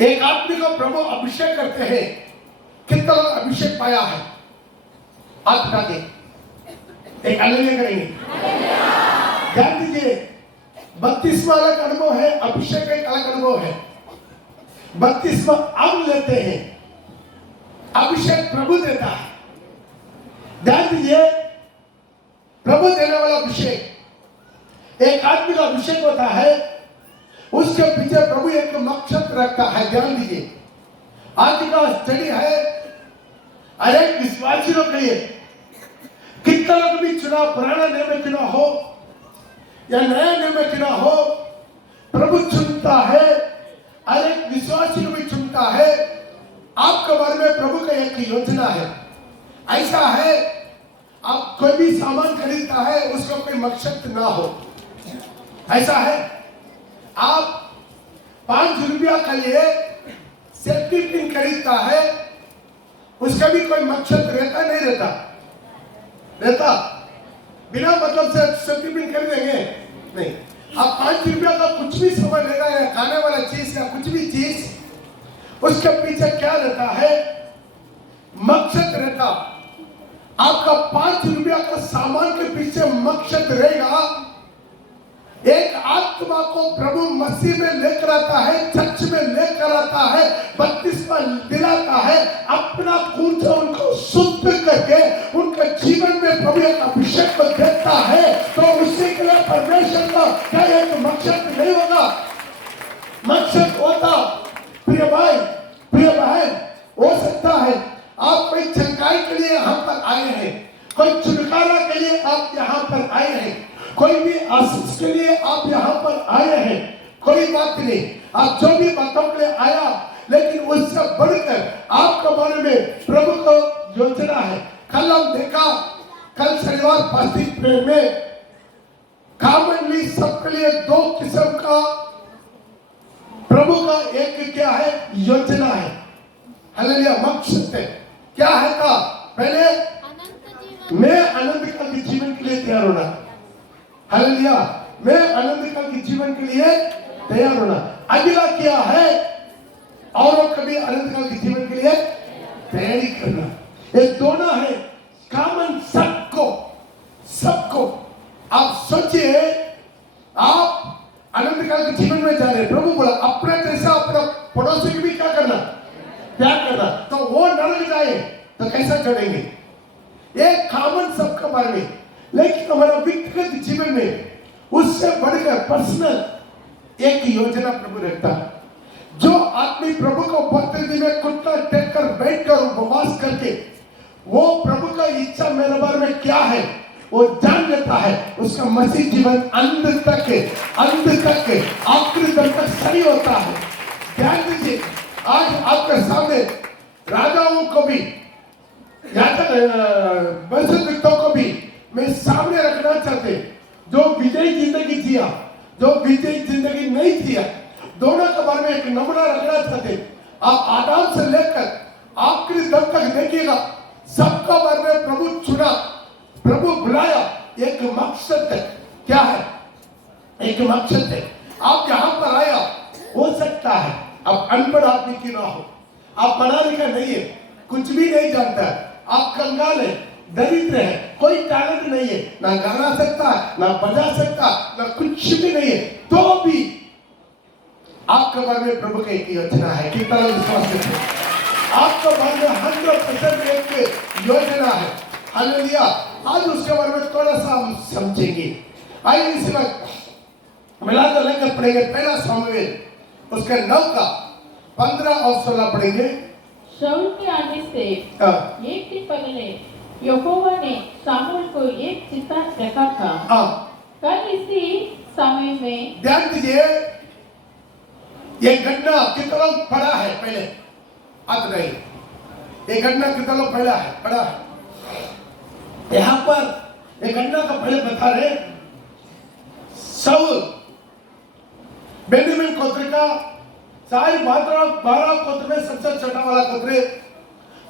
एक आदमी को प्रभु अभिषेक करते हैं, कितना लोग अभिषेक पाया है? हाथ उठा के एक हालेलुया करेंगे। ध्यान दीजिए, बपतिस्मा अलग अनुभव है, अभिषेक एक अलग अनुभव है। बपतिस्मा हम लेते हैं, अभिषेक प्रभु देता है। ध्यान दीजिए, प्रभु देने वाला अभिषेक, एक आदमी का अभिषेक होता है, उसके पीछे प्रभु एक मकसद रखता है। ध्यान दीजिए, आज का स्टडी है हर एक विश्वासियों के लिए। कितना लोग भी चुनाव, पुराना नियम में चुनाव हो या नया नियम में चुनाव हो, प्रभु चुनता है, हर एक विश्वासी को भी चुनता है। आपके बारे में प्रभु का एक योजना है। ऐसा है, आप कोई भी सामान खरीदता है, उसका कोई मकसद ना हो। ऐसा है, आप 5 रुपया के लिए सेफ्टी पिन खरीदता है, उसका भी कोई मकसद रहता नहीं रहता? रहता? बिना मतलब से सेफ्टी पिन खरीदेंगे नहीं। आप 5 रुपया का कुछ भी सामान लेगा या खाने वाला चीज या कुछ भी चीज, उसके पीछे क्या रहता है? मकसद रहता। आपका 5 रुपया का सामान के पीछे मकसद रहेगा। एक आत्मा को प्रभु मसीह में लेकर आता है, चर्च में लेकर आता है, बपतिस्मा दिलाता है, अपना खून से उनको शुद्ध करके उनके जीवन में प्रभु एक अभिषेक को देता है। तो उसी के लिए परमेश्वर का क्या एक मकसद नहीं होगा? मकसद होता। प्रिय भाई, प्रिय बहन, हो सकता है आप कोई चंगाई के लिए यहाँ पर आए हैं, कोई छुटकारा के लिए आप यहाँ पर आए हैं, कोई भी आशीष के लिए आप यहाँ पर आए हैं। कोई बात नहीं, आप जो भी बातों के लिए आया, लेकिन उससे बढ़कर आपके बारे में प्रभु को योजना है। कल हम देखा, कल शनिवार फास्टिंग प्रेयर में कॉमनली सबके लिए 2 किस्म का प्रभु का एक क्या है? योजना है। हालेलुया, मकसद है। क्या है का? पहले मैं अनंत काल के जीवन के लिए तैयार होना। हालेलुया, मैं अनंत काल के जीवन के लिए तैयार होना। अगला क्या है? और कभी अनंत काल के जीवन के लिए तैयारी करना। ये दोनों है कॉमन, सबको। आप सोचिए, आप अनंत काल के जीवन में जा रहे हैं। प्रभु बोला अपने जैसा अपना पड़ोसी की भी क्या करना? प्यार करना। तो वो नरक जाए तो कैसा चढ़ेंगे? ये कॉमन सबके बारे में। लेकिन हमारा व्यक्तिगत जीवन में उससे बढ़कर पर्सनल एक योजना प्रभु रखता है। जो आदमी प्रभु को भक्ति में कुत्ता टेक कर बैठ कर उपवास करके वो प्रभु का इच्छा मेरे बारे में क्या है वो जान लेता है, उसका मसीह जीवन अंत तक आखिरी दम तक सही होता है। ध्यान दीजिए, आज आपके सामने राजाओं को भी, व्यक्तियों को भी मैं सामने रखना चाहते, जो विजयी जिंदगी जिया, जो विजयी जिंदगी नहीं जिया, दोनों के बारे में एक नमूना रखना चाहते। आप आदाम से लेकर आखिरी दम तक देखिएगा, सबका बारे में प्रभु चुना, प्रभु बुलाया। एक मकसद है। क्या है? एक मकसद है। आप यहाँ पर आया, हो सकता है आप अनपढ़ आदमी की ना हो, आप पढ़ा लिखा नहीं है, कुछ भी नहीं जानता है, आप कंगाल है, दरिद्र है, कोई टैलेंट नहीं है, ना गाना सकता है, ना बजा सकता, ना कुछ भी नहीं है, तो भी आपके बारे में प्रभु की एक योजना है। कितना विश्वास करते हैं? आपके बारे में 100% एक योजना है। हालेलुया। आज उसके बारे में थोड़ा सा हम समझेंगे। आइए इसी वक्त मिलाकर लेकर पढ़ेंगे। पहला सामुएल उसके 9 का 15 और 16 पढ़ेंगे। शाऊल के आने से एक दिन पहले यहोवा ने सामुएल को एक चिता रखा था। कल इसी समय में, ध्यान दीजिए, ये घटना कितना लोग पढ़ा है पहले? अब नहीं, ये घटना कितना लोग पढ़ा है? यहाँ पर एक घटना का पहले बता रहे, शाऊल बेन्यामीन गोत्र का, सारी 12 गोत्र में सबसे छोटा वाला गोत्र,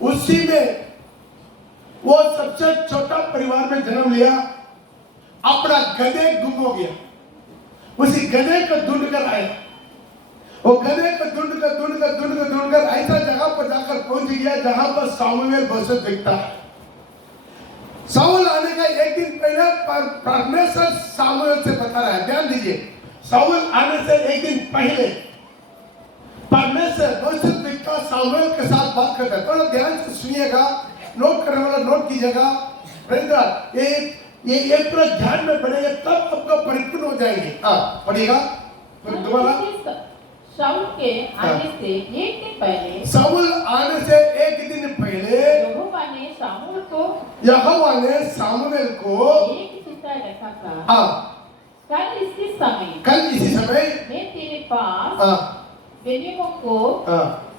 उसी में वो सबसे छोटा परिवार में जन्म लिया। अपना गधे गुम हो गया, उसी गधे को ढूंढ कर आया। वो गधे को ढूंढ लीजिए जहां पर सामुएल भविष्य दिखता है। साउल आने का एक दिन पहले परमेश्वर सामुएल से बता रहा है, ध्यान दीजिए, साउल आने से एक दिन पहले परमेश्वर भविष्य दिखता सामुएल के साथ बात करता है। थोड़ा ध्यान से सुनिएगा, नोट करने वाला नोट कीजिएगा। ये पूरा ध्यान में पड़ेगा तब आपका परिपूर्ण हो जाएंगे। हाँ पढ़िएगा दोबारा। शाऊल के आने से एक दिन पहले, साउल आने से एक दिन पहले यहोवा ने सामुएल को एक चिता रखा था। कल इसी समय मैं तेरे पास बेन्यामीन को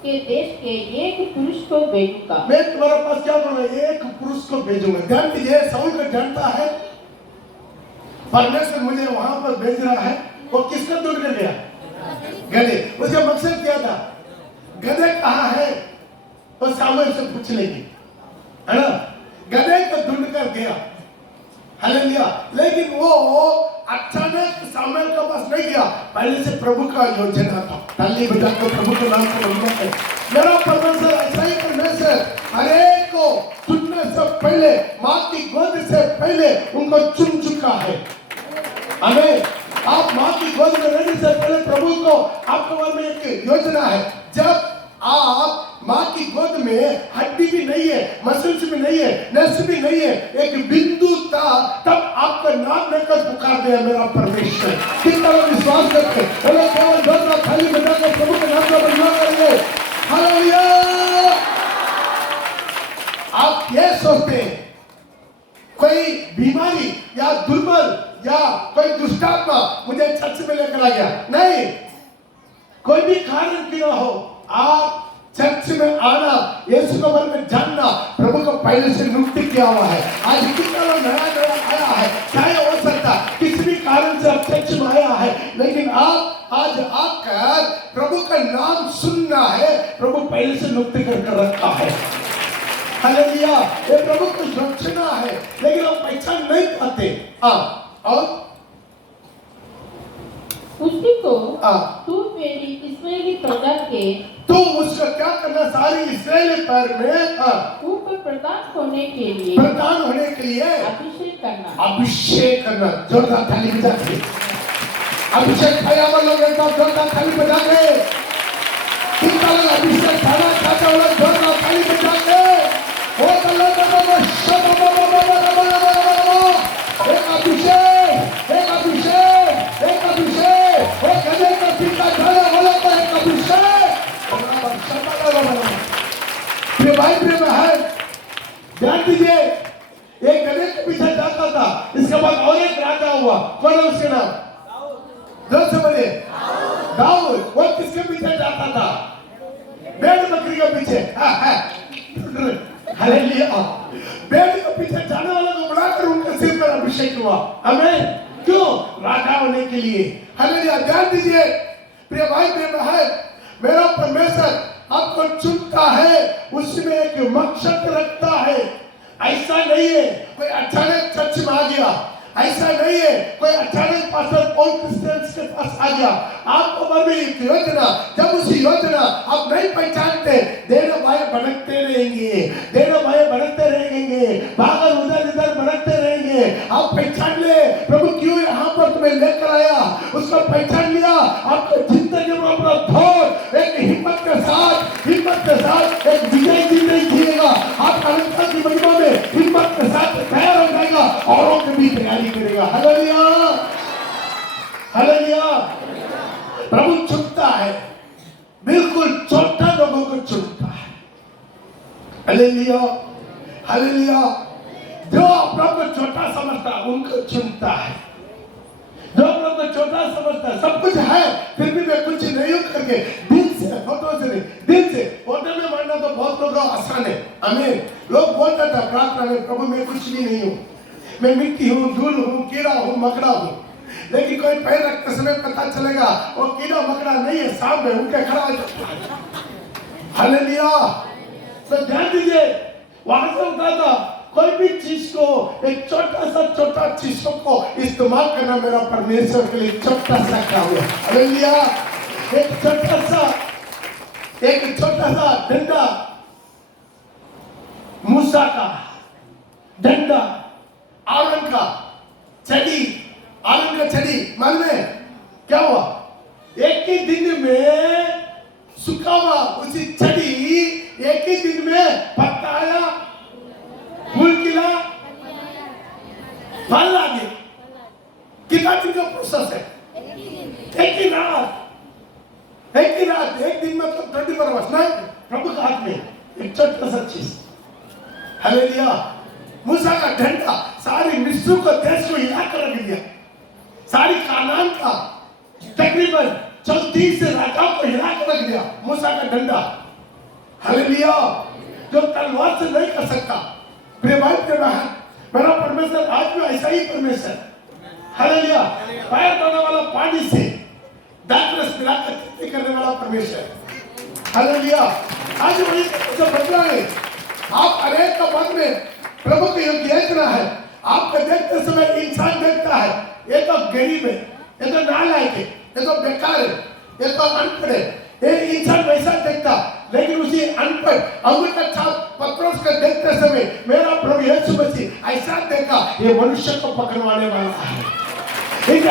के देश के एक पुरुष को भेजूंगा। मैं तुम्हारे पास क्या करूंगा? एक पुरुष को भेजूंगा। ध्यान दीजिए, साउल को जानता है परमेश्वर मुझे वहां पर भेज रहा है। वो किसका ढूंढ कर गया? गधे। उसका मकसद क्या था? गधे कहाँ है वो सामुएल से पूछ लेगी, है ना? गधे को ढूंढ कर गया, हालेलुया। लेकिन वो अचानक सामुएल के पास नहीं गया, पहले से प्रभु का योजना था। ताली बजाकर प्रभु के नाम को धन्यवाद है। मेरा परमेश्वर ऐसा ही परमेश्वर हरेक को चुनने से पहले, माँ की गोद से पहले उनको चुन चुका है। आमीन। आप माँ की गोद में रहने से पहले प्रभु को आपके बारे में एक योजना है। जब आप माँ की गोद में हड्डी भी नहीं है, मसल्स भी नहीं है, नस भी नहीं है, एक बिंदु था, तब आपका नाम लेकर पुकार दिया मेरा परमेश्वर। कितना विश्वास करके बोले केवल जोर खाली बजाकर प्रभु के नाम का धन्यवाद करेंगे। हालेलुया। आप ये सोचते हैं कोई बीमारी या दुर्बल या कोई दुष्टात्मा मुझे चर्च में लेकर आ गया? नहीं, कोई भी कारण क्यों हो, आप चर्च में आना, यीशु के बारे में जानना, प्रभु को पहले से नियुक्त किया हुआ है। आज कितना लोग नया आया है, चाहे हो सकता किसी भी कारण से आप चर्च में आया है, लेकिन आप आज आकर प्रभु का नाम सुनना है, प्रभु पहले से नियुक्त कर रखा है। हालेलुया। ये प्रभु को रचना है, लेकिन आप पहचान नहीं पाते। और उसी को तू मेरी इस्राएली प्रजा के, तो उसका क्या करना? सारी इस्राएली पर में ऊपर प्रधान होने के लिए अभिषेक करना। अभिषेक करना। जोरदार ताली बजा के अभिषेक पाया वाला लोग एक बार जोरदार ताली बजा के, कितना लोग अभिषेक पाना चाहते हो लोग जोरदार ताली बजा के। वो अल्लाह का एक अभिषेक, एक अभिषेक, एक अभिषेक, वो गधे का पिता ढाला वाला का एक अभिषेक। प्रिय भाई प्रिय बहन, ध्यान दीजिए, एक गधे के पीछे जाता था, इसके बाद और एक राजा हुआ। कौन है उसके नाम? जोर से बोलिए। दाऊद। वो किसके पीछे जाता था? भेड़ बकरी के पीछे। हालेलुया। भेड़ के पीछे जाने वाला को बुलाकर उनके सिर पर अभिषेक हुआ। आमीन। क्यों? राजा होने के लिए। हालेलुया। ध्यान दीजिए प्रिय भाई प्रिय बहन, मेरा परमेश्वर आपको चुनता है, उसमें एक मकसद रखता है। ऐसा नहीं है कोई अचानक चर्च में आ गया, ऐसा नहीं है कोई अचानक पास्टर पॉल क्रिस्टियंस के पास आ गया। आपको बारे में एक योजना, जब उसी योजना आप नहीं पहचानते, देना भाई भटकते रहेंगे, देना भाई भटकते रहेंगे, भागर उधर इधर भटकते रहेंगे। आप पहचान ले प्रभु क्यों यहाँ पर तुम्हें लेकर आया, उसको पहचान लिया, आपको जिंदगी में अपना धौर एक हिम्मत के साथ एक विजय जिंदगी जिएगा। आप अनंत की महिमा में हिम्मत के साथ तैयार हो जाएगा, औरों की भी तैयारी करेगा। हालेलुया। हालेलुया। प्रभु चुनता है, बिल्कुल छोटा लोगों को चुनता है। हालेलुया। हालेलुया। जो अपना को छोटा समझता है उनको चुनता है। जो अपना को छोटा समझता है, सब कुछ है फिर भी मैं कुछ नहीं हूं करके दिल से, फोटो से नहीं, दिल से। फोटो में मानना तो बहुत लोगों को आसान है। आमीन। लोग बोलता था प्रार्थना में, प्रभु मैं कुछ भी नहीं हूं, मैं मिट्टी हूँ, धूल हूँ, कीड़ा हूँ, मकड़ा हूँ। लेकिन कोई पैर रखते समय पता चलेगा वो कीड़ा मकड़ा नहीं है, सांप है, उनके खड़ा हो जाता है। हालेलुया। तो ध्यान दीजिए, वहां से होता था कोई भी चीज को, एक छोटा चीज को इस्तेमाल करना मेरा परमेश्वर के लिए छोटा सा काम है। हालेलुया। एक छोटा सा डंडा मूसा का डंडा, आलन का छड़ी, आलन का छड़ी, मालूम है क्या हुआ? एक ही दिन में सूखा हुआ उसी छड़ी एक ही दिन में पत्ता आया, फूल खिला, फल आ गए। कितना दिन का प्रोसेस है? एक ही रात, एक ही रात, एक दिन मतलब 24 आवर्स ना, प्रभु के हाथ में एक छोटा सा चीज। हालेलुया। मूसा का डंडा सारी मिस्र को, देश को हिला कर रख दिया, सारी कानान का तकरीबन 34 राजाओं को हिला कर रख दिया मूसा का डंडा। हालेलुया। जो तलवार से नहीं कर सकता। प्रिय भाई प्रिय बहन, मेरा परमेश्वर आज भी ऐसा ही परमेश्वर। हालेलुया। पैर धोने वाला पानी से डार्कनेस मिलाकर तृप्ति करने वाला परमेश्वर। हालेलुया। आज वही जो बदला है, आप अनेक का मन में प्रभु की योजना है। आपको देखते समय इंसान देखता है, ये तो गरीब है, ये तो नालायक है, ये तो बेकार है, ये तो अनपढ़ है। ये इंसान वैसा देखता, लेकिन उसी अनपढ़ अंगूर का छाप पत्रोस का देखते समय मेरा प्रभु यीशु मसीह ऐसा देखा, ये मनुष्य को पकड़वाने वाला है। एक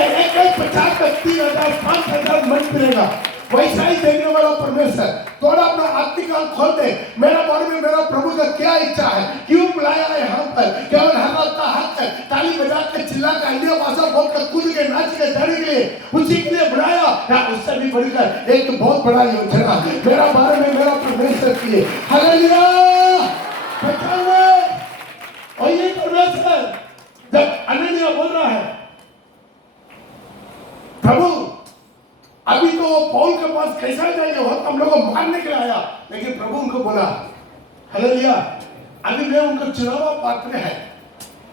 50 का 3000 5000 मन मिलेगा, वैसा ही देखने वाला परमेश्वर। थोड़ा अपना आत्मिक आंख खोल दे, मेरा बारे में मेरा प्रभु का क्या इच्छा है, क्यों बुलाया है यहाँ पर, केवल हर रात का हाथ कर ताली बजा कर चिल्ला कर इंडिया भाषा बोलकर कूद के नाच के जाने के लिए, उसी के लिए बुलाया, या उससे भी बढ़कर एक बहुत बड़ा योजना मेरा बारे में मेरा परमेश्वर की है। हालेलुया। और ये परमेश्वर जब अनन्या बोल रहा है, प्रभु अभी तो वो पौल के पास कैसा जाएंगे, वो हम लोगों को मारने के लिए आया, लेकिन प्रभु उनको बोला, हालेलुया, अभी मैं उनका चुनावा पात्र है,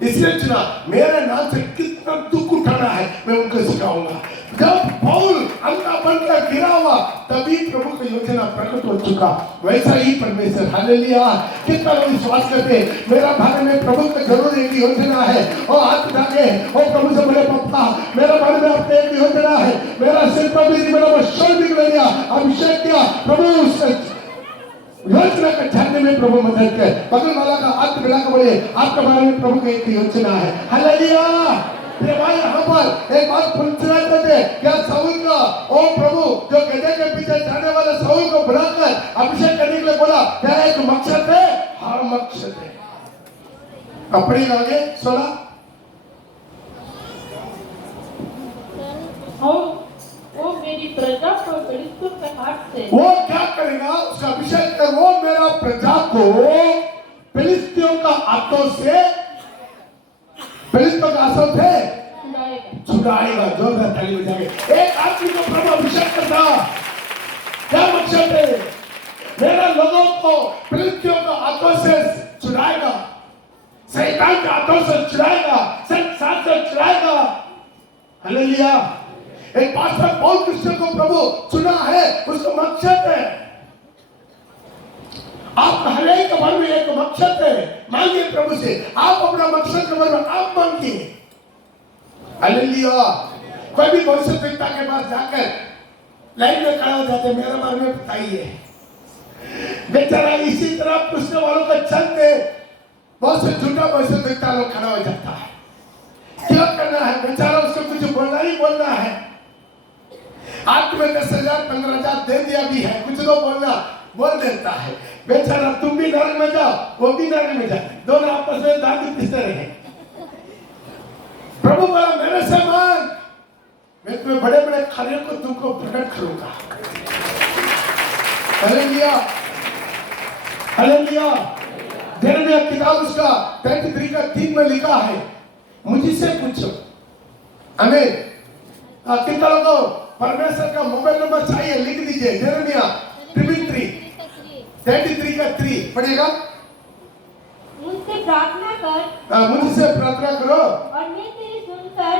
इसलिए चुना, मेरे नाम से कितना दुख उठाना है मैं उनको सिखाऊंगा। जब पौल अंका बनकर गिरा हुआ, तभी प्रभु की योजना प्रकट हो चुका। वैसा ही परमेश्वर। हालेलुया। कितना लोग विश्वास करते, मेरा बारे में प्रभु का जरूर एक योजना है, और हाथ उठाके और प्रभु से बोले, पप्पा मेरा बारे में आपने एक योजना है, मेरा सिर पर भी मेरा शोर भी ले लिया, अभिषेक किया, प्रभु योजना का जानने में प्रभु मदद करे। बगल वाला का हाथ मिला के बोले, आपके बारे में प्रभु की एक योजना है। हालेलुया। ये भाई यहाँ पर एक बात पूछना चाहते, क्या साउल का ओ प्रभु जो गधे के पीछे जाने वाले साउल को बुलाकर अभिषेक करने के लिए बोला, क्या एक मकसद है? हाँ मकसद है। अपनी आगे 16 वो मेरी प्रजा को फिलिस्तीयों के हाथ से, वो क्या करेगा? उसका अभिषेक कर, वो मेरा प्रजा को फिलिस्तीयों का हाथों से, फिलिस्तीयों का हाथों से छुड़ाएगा। जोरदार ताली बजाएंगे। एक आदमी को प्रभु अभिषेक करता, क्या मकसद है? मेरा लोगों को फिलिस्तीयों का हाथों से छुड़ाएगा, शैतान के हाथों से छुड़ाएगा, संसार से छुड़ाएगा। हालेलुया। एक पास्टर पौल क्रिश्चियन को प्रभु चुना है, उसका मकसद है। आप हर एक बारे में एक मकसद है, मांगिए प्रभु से, आप अपना मकसद के बारे में आप मांगिए। हालेलुया। कोई भी भविष्यद्वक्ता के पास जाकर लाइन में खड़ा हो जाते, मेरे बारे में बताइए, बेचारा इसी तरह पूछने वालों का चलते बहुत से झूठा भविष्यद्वक्ता लोग खड़ा हो जाता है। क्या करना है? बेचारा उसको कुछ बोलना ही बोलना है। आज तुम्हें 10,000 15,000 दे दिया भी है, कुछ तो बोलना बोल देता है। बेचारा तुम भी नरक में जाओ, वो भी नरक में जाए, दोनों आपस में दांत पिसते रहे। प्रभु बोला, मेरे से मांग, मैं तुम्हें बड़े बड़े कार्यों को तुमको प्रकट करूंगा। हालेलुया। हालेलुया। यिर्मयाह किताब उसका 33 का 3 में लिखा है, मुझसे पूछो। हमें कितना लोगों परमेश्वर का मोबाइल नंबर चाहिए? लिख दीजिए, यिर्मयाह 33 का 3 पढ़िएगा। मुझसे प्रार्थना कर, मुझसे प्रार्थना करो, और मैं तेरी सुनकर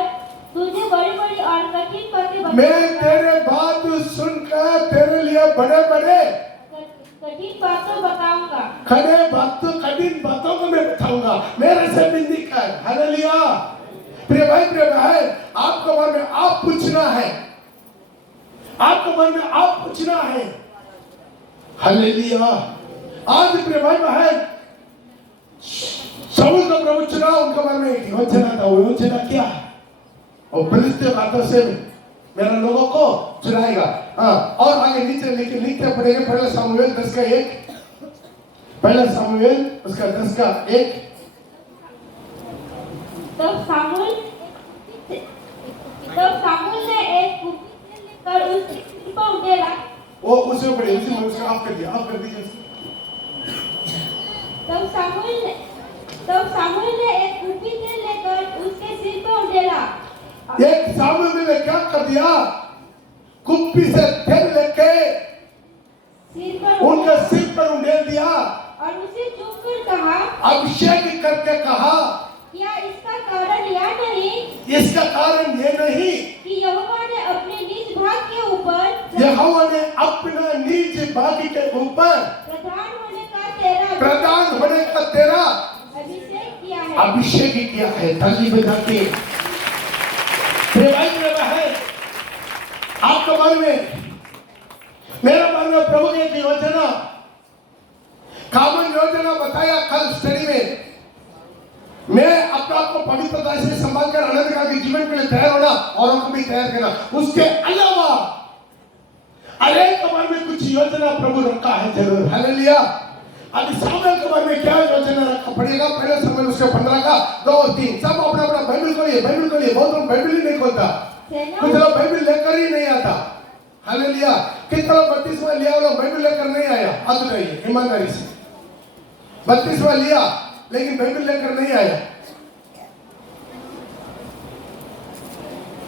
तुझे बड़ी बड़ी और कठिन बातें बताऊंगा। मैं तेरे बात सुनकर तेरे लिए बड़े बड़े कठिन बातों बताऊंगा, कठिन बातों को मैं बताऊंगा। मेरे से विनती कर। हालेलुया। प्रिय भाई प्रिय बहन, आपको मन में आप पूछना है, आपको मन में आप पूछना है। हालेलुया। आज प्रिय भाई बहन, शाऊल को प्रभु चुना, उनके बारे में एक योजना था। वो योजना क्या है? और फिलिस्तीन हाथों से मेरे लोगों को चुराएगा। हाँ, और आगे नीचे लिखते पड़ेगा। पहला सामुएल 10 का 1, पहला सामुएल उसका 10 का 1। तब सामुएल ने एक कुप्पी लेकर उसके सिर पर उंडेला। वो उसमें पड़े, उसी में उसका ऑफ कर दिया, ऑफ कर दीजिए। तब सामुएल ने एक कुप्पी तेल लेकर उसके सिर पर उंडेला। एक सामुएल ने क्या कर दिया? कुप्पी से तेल लेके उनके सिर पर उंडेल दिया और उसे चूमकर कहा, अभिषेक करके कहा, क्या इसका कारण यह नहीं, इसका कारण ये नहीं कि यहोवा ने अपने निज भाग के ऊपर, यहोवा ने अपना निज भाग के ऊपर प्रधान होने का तेरा अभिषेक किया है। अभिषेक किया है। ताली बजा के है आपके बारे में, मेरे बारे में प्रभु ने एक योजना, कॉमन योजना बताया कल स्टडी में। मैं अपने आप को पवित्रता से संभाल कर अनंत काल के जीवन के लिए तैयार होना और उनको भी तैयार करना। उसके अलावा अनेक के बारे में कुछ योजना प्रभु रखा है जरूर। हालेलुया। अभी सामुएल के बारे में क्या योजना रखा पड़ेगा? पहले सामुएल उसके 15 का 2 और 3। सब अपना अपना बाइबल खोलिए, बाइबल खोलिए। बहुत लोग बाइबल ही नहीं खोलता, कुछ लोग बाइबल लेकर ही नहीं आता। हालेलुया। कितना लोग 32वां लिया, वो लोग बाइबल लेकर नहीं आया। अब बताइए ईमानदारी से, 32वां लिया लेकिन बाइबल लेकर नहीं आया।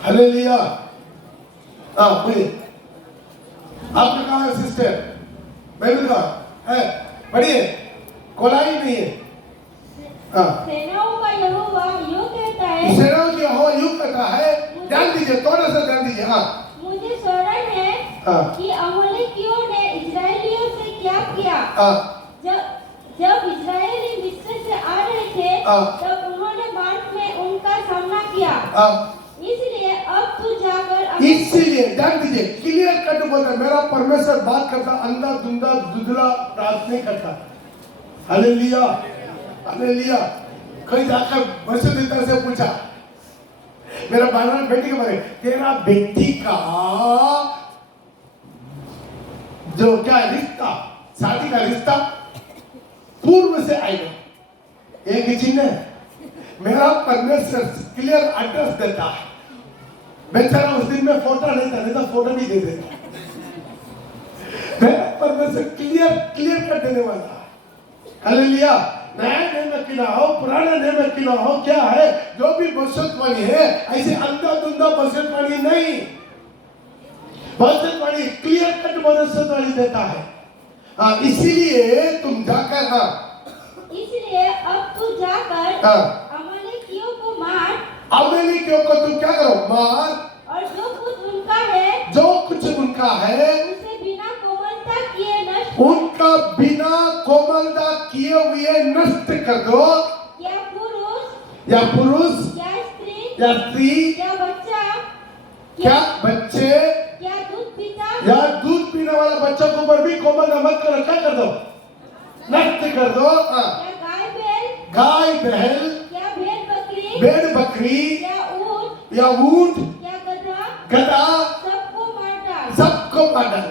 हालेलुया। हाँ बोलिए, आपने कहा है सिस्टर बाइबल का है, पढ़िए, कोलाई नहीं है। सेनाओं का यहोवा यूं कहता है, सेनाओं का यहोवा यूं कहता है, ध्यान दीजिए, थोड़ा सा ध्यान दीजिए। हाँ, मुझे स्मरण है कि अमलेकियों ने इस्राएलियों से क्या किया। जब इस्राएली मिस्र से आ रहे थे तब उन्होंने मार्ग में उनका सामना किया। इसलिए अब तू जाकर, इसलिए ध्यान दीजिए, क्लियर कट बोलता है, मेरा परमेश्वर बात करता, अंधा धुंधा दुधला प्रार्थना नहीं करता। Hallelujah, hallelujah. कहीं जाकर वसुदेव से पूछा, मेरा बारह बेटी के बारे, तेरा बेटी का जो क्या रिश्ता, शादी का रिश्ता पूर्व से आएगा। एक ही चिन्ह है, मेरा परमेश्वर क्लियर एड्रेस देता है। बेचारा उस दिन में फोटो नहीं था, नहीं तो फोटो नहीं दे देता। मेरा परमेश्वर क्लियर कर देने वाला है। हालेलुया। नया नियम में किला हो, पुराना नियम में किला हो, क्या है जो भी भविष्यवाणी है, ऐसे अंधा धुंधा भविष्यवाणी नहीं, भविष्यवाणी क्लियर कट भविष्यवाणी देता है। इसीलिए तुम जाकर, इसलिए अब तू जाकर अमलेकियों को मार, अमलेकियों को तुम क्या करो? मार, और जो कुछ उनका है, जो कुछ उनका है उसे बिना कोमलता किए नष्ट, उनका बिना कोमलता किए हुए नष्ट कर दो। या पुरुष, या पुरुष, या स्त्री, या स्त्री, या बच्चा, क्या बच्चे, या दूध पीता, या दूध पीने वाला बच्चा को ऊपर भी कोमल मत करो, क्या कर दो? नष्ट कर दो। या गाय बैल, गाय बैल, या भेड़ बकरी, या ऊंट, या गधा, गधा, सबको मार डाल।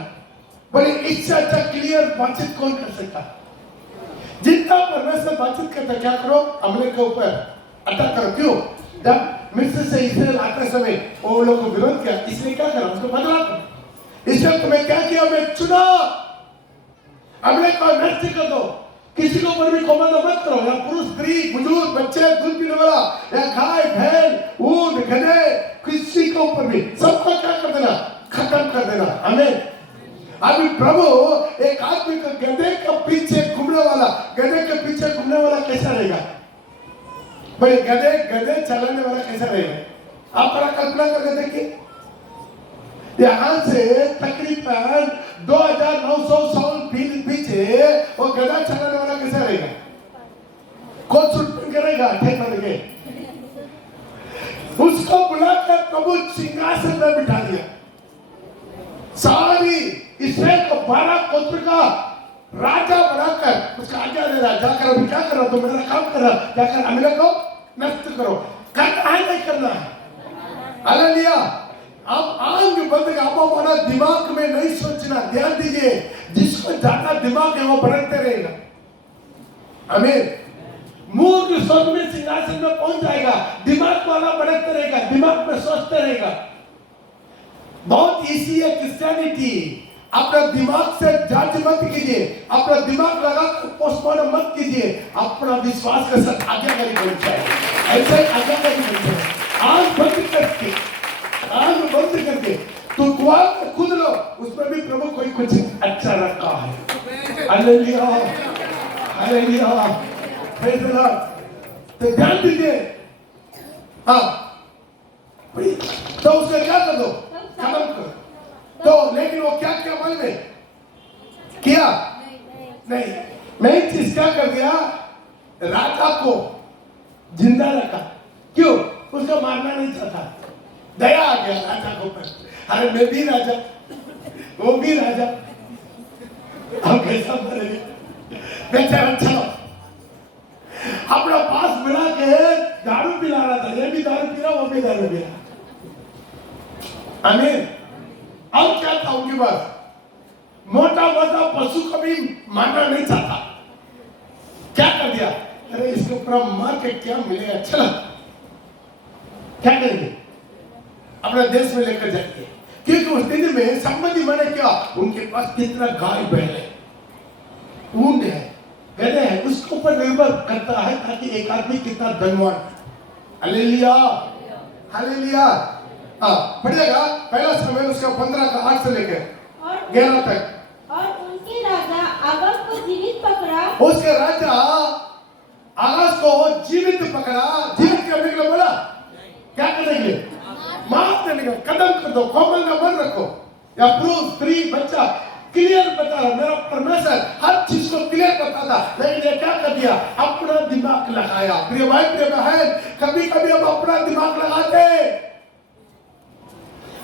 बोले इससे अच्छा क्लियर बातचीत कौन कर सकता? जितना परमेश्वर बातचीत करता, क्या करो? अमले के ऊपर अटैक करो। क्यों? जब मिस्र से इस्राएल आते समय वो लोग को विरोध किया, इसलिए क्या करो? उसको बदला दो। इसलिए तुम्हें क्या किया? मैं चुना, अमले को नष्ट कर दो। किसी को ऊपर भी कोमल मत करो, या पुरुष, स्त्री, बुजुर्ग, बच्चे, दूध पीने वाला, या गाय, बैल, ऊंट, गधे, किसी के ऊपर भी सबको क्या कर देना? खत्म कर देना। हमें अभी प्रभु एक आदमी को गधे के पीछे घूमने वाला, गधे के पीछे घूमने वाला कैसा रहेगा? बड़े गधे चलाने वाला कैसा रहेगा? आप बड़ा कल्पना करके देखिए। यहाँ से तकरीबन 2900 साल पीछे वो गधा चलाने वाला कैसा रहेगा? कौन सूट करेगा? ठेका लगे। उसको बुलाकर प्रभु सिंहासन में बिठा दिया। सारी इस्राएल को 12 गोत्र का राजा बनाकर उसका आज्ञा दे रहा, जाकर अभी क्या कर रहा, तो मेरा काम कर रहा, जाकर अमीरों को नष्ट करो। करना है नहीं करना है? हालेलुया। आप आंख बंद कर, आप अपना दिमाग में नहीं सोचना, ध्यान दीजिए, जिसको ज्यादा दिमाग है वो भटकते रहेगा। आमीन। मूर्ख स्वर्ग में सिंहासन में पहुंच जाएगा, दिमाग वाला भटकते रहेगा, दिमाग में सोचते रहेगा। बहुत इजी है क्रिश्चियनिटी। अपना दिमाग से जज मत कीजिए, अपना दिमाग लगा पोस्टमार्टम मत कीजिए, अपना विश्वास के साथ आज्ञाकारी बन जाए, ऐसे आज्ञाकारी बन जाए। आंख बंद करके, आंख बंद करके तो दुआ खुद लो, उसमें भी प्रभु कोई कुछ अच्छा रखा है। Hallelujah, hallelujah, praise the Lord. तो ध्यान दीजिए, हाँ, तो उसका क्या कर दो, खत्म करो। तो लेकिन वो क्या क्या मन में किया? नहीं, मैं चीज क्या कर दिया, राजा को जिंदा रखा। क्यों? उसको मारना नहीं चाहता, दया आ गया राजा को पर। अरे मैं भी राजा, वो भी राजा, हम कैसा मरेंगे बेचारा। चलो अपना पास मिला के दारू पिला रहा था, ये भी दारू पी रहा, वो भी दारू पी रहा। आमीन। अब क्या था उनके पास? मोटा मोटा पशु को भी मारना नहीं चाहता। क्या कर दिया? अरे इसको पूरा मार के क्या मिलेगा, चलो क्या करेंगे, अपने देश में लेकर जाएंगे। क्योंकि उस दिन में संबंधी मैंने क्या, उनके पास कितना गाय बैल है, ऊंट है, गधे हैं, उसके ऊपर निर्भर करता है ताकि एक आदमी कितना धनवान। Hallelujah, hallelujah. हाँ, पढ़िएगा पहला समय उसका 15 का 8 से लेकर 11 तक। और उनके राजा आगब को जीवित पकड़ा, उसके राजा आगाज को जीवित पकड़ा। जीवित करने के लिए बोला, क्या करने के लिए? माफ करने के लिए, कदम कर दो, कोमल का मन रखो, या पुरुष स्त्री बच्चा क्लियर बता रहा। मेरा परमेश्वर हर चीज को क्लियर बताता, लेकिन ये क्या कर दिया, अपना दिमाग लगाया। प्रिय भाई प्रिय बहन, कभी कभी हम अपना दिमाग लगाते,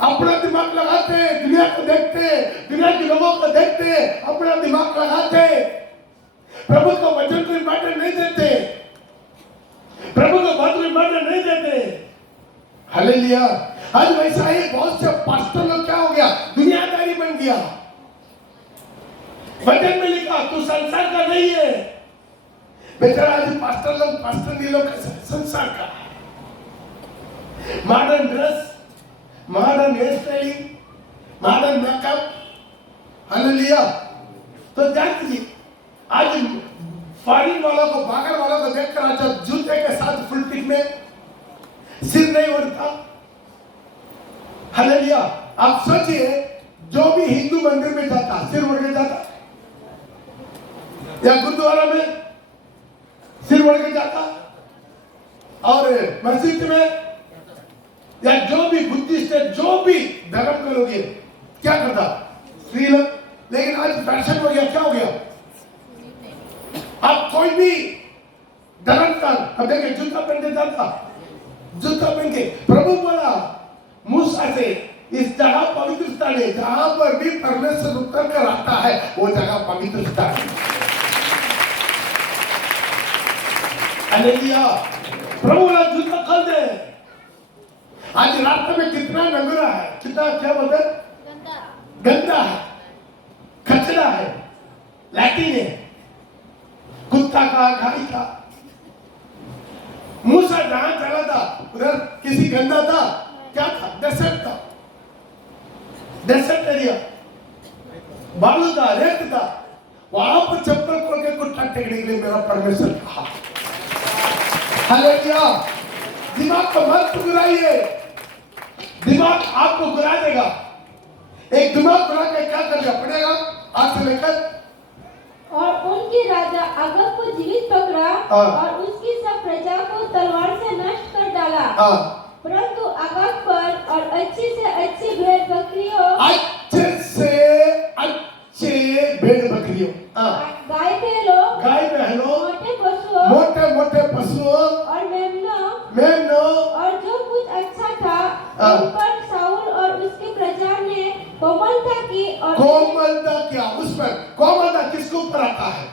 अपना दिमाग लगाते, दुनिया को देखते, दुनिया के लोगों को देखते, अपना दिमाग लगाते, प्रभु को वचन को इम्पोर्टेंट नहीं देते, प्रभु को बात को इम्पोर्टेंट नहीं देते। हालेलुया। आज वैसा ही बहुत से पास्टर लोग क्या हो गया, दुनियादारी बन गया। वचन में लिखा तू संसार का नहीं है। बेचारा आज पास्टर नहीं लोग संसार का है। Modern dress, modern hair styling, modern makeup. Hallelujah. तो जानती आज फॉरेन वालों को, बागर वालों को देखकर आज जूते के साथ फुल टिक में सिर नहीं उड़ता। हालेलुया। आप सोचिए, जो भी हिंदू मंदिर में जाता सिर उड़ के जाता, या गुरुद्वारा में सिर उड़ के जाता, और मस्जिद में, या जो भी बुद्धिस्ट है, जो भी धर्म के लोग क्या करता स्त्री लोग। लेकिन आज फैशन हो गया, क्या हो गया, अब कोई भी धर्म का, अब देखिए जूता पहन के जाता, जूता पहन के। प्रभु बोला मूसा से, इस जगह पवित्र स्थान है, जहां पर भी परमेश्वर उतर कर आता है वो जगह पवित्र स्थान है। हालेलुया। प्रभु बोला जूता खोल दे। आज रास्ते में कितना नंगरा है, कितना क्या बोलते हैं, गंदा है, कचरा है, लैट्रिन है, कुत्ता का, गाय का। मूसा जहां चला था उधर किसी गंदा था, क्या था, डेजर्ट था, डेजर्ट एरिया, बालू था, रेत था, वहां पर चप्पल खोल के कुत्ता टेकने के लिए मेरा परमेश्वर कहा। हालेलुया। दिमाग को मत घुराइए, दिमाग आपको घुरा देगा। एक दिमाग घुरा के क्या कर दिया, पड़ेगा आज से लेकर। और उनके राजा आगब को जीवित पकड़ा और उसकी सब प्रजा को तलवार से नष्ट कर डाला। परंतु आगब पर और अच्छे से अच्छे भेड़ बकरियों, गाय बैलों, मोटे पशुओं और मेमनों और जो कुछ अच्छा था, उन पर शाऊल और उसकी प्रजा ने कोमलता की और कोमलता किया। उस पर कोमलता किसके ऊपर आता है?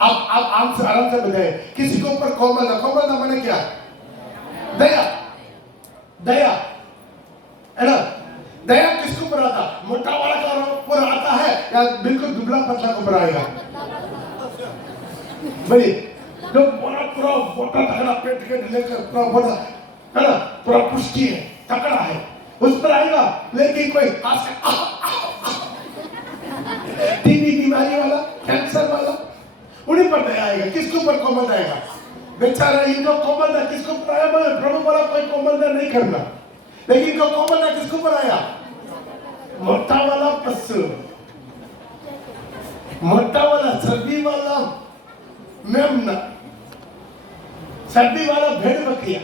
आप आराम से बताइए, किसी के ऊपर कोमलता माने क्या? दया, दया है ना? दया किसके ऊपर आता? मोटा वाला का ऊपर आता है या बिल्कुल दुबला पतला के ऊपर आएगा? बड़ी जो पूरा मोटा तगड़ा पेट के लेकर पूरा बड़ा है ना, पूरा पुष्टि है, तगड़ा है, उस पर आएगा। लेकिन कोई टीबी बीमारी वाला, कैंसर वाला, उन्हीं पर दया आएगा। किसके ऊपर कोमल आएगा? बेचारा इनको कोमलता किसके ऊपर आया? बोले प्रभु बोला कोई कोमलता नहीं करना, लेकिन इनको कोमलता किसके ऊपर आया? मोटा वाला पशु, मोटा वाला सर्दी वाला मेमना, सर्दी वाला भेड़ बकरिया,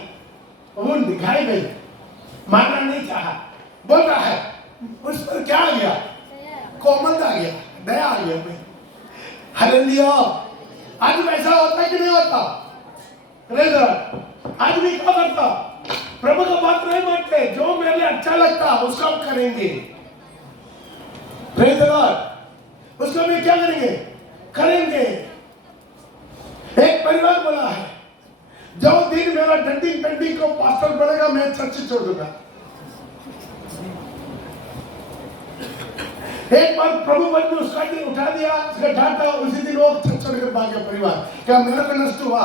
वो दिखाई गई, मारना नहीं चाहा, बोल रहा है, उस पर क्या आ गया? कोमलता आ गया, दया आ गया। हालेलुया। आज वैसा होता है कि नहीं होता? आदमी क्या करता? प्रभु का बात नहीं मानते, जो मेरे लिए अच्छा लगता उसका हम करेंगे। Praise the Lord. उसका भी क्या करेंगे? एक परिवार बोला है, जो दिन मेरा डंडिंग पेंडिंग को पास्टर बढ़ेगा मैं चर्च छोड़ दूंगा। एक बार प्रभु ने उसका दिन उठा दिया, उसका डांटा, उसी दिन वो चर्च छोड़कर भाग गया परिवार। क्या मेरा को नष्ट हुआ?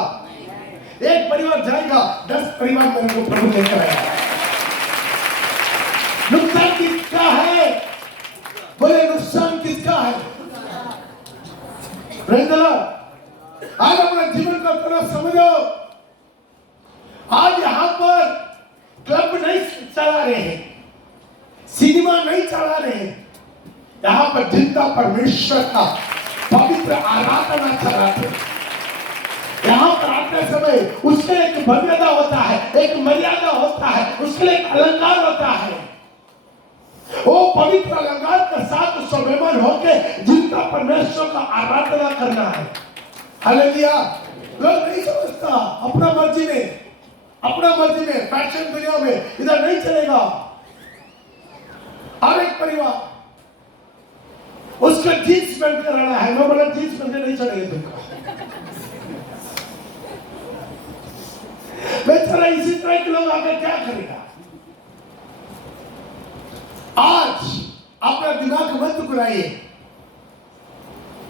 एक परिवार जाएगा, 10 परिवार मेरे को प्रभु लेकर आएगा। नुकसान किसका है? बोले नुकसान किसका है? Praise the Lord. आज अपना जीवन का थोड़ा समझो। आज यहाँ पर क्लब नहीं चला रहे हैं, सिनेमा नहीं चला रहे हैं, यहाँ पर जिंदा परमेश्वर का पवित्र आराधना चलाते। यहाँ पर आते समय उसके एक मर्यादा होता है, एक मर्यादा होता है, उसके लिए एक अलंकार होता है। वो पवित्र अलंकार के साथ स्वाभिमान होके जिंदा परमेश्वर का आराधना करना है। हालेलुया। लोग नहीं समझता, अपना मर्जी में फैशन दुनिया में इधर नहीं चलेगा। और एक परिवार उसका जीन्स पहन कर रहना है, मैं बोला जीन्स पहन के नहीं चलेगा तुमको। बेचारा इसी तरह के लोग आकर क्या करेगा? आज अपना दिमाग मत घुराइए।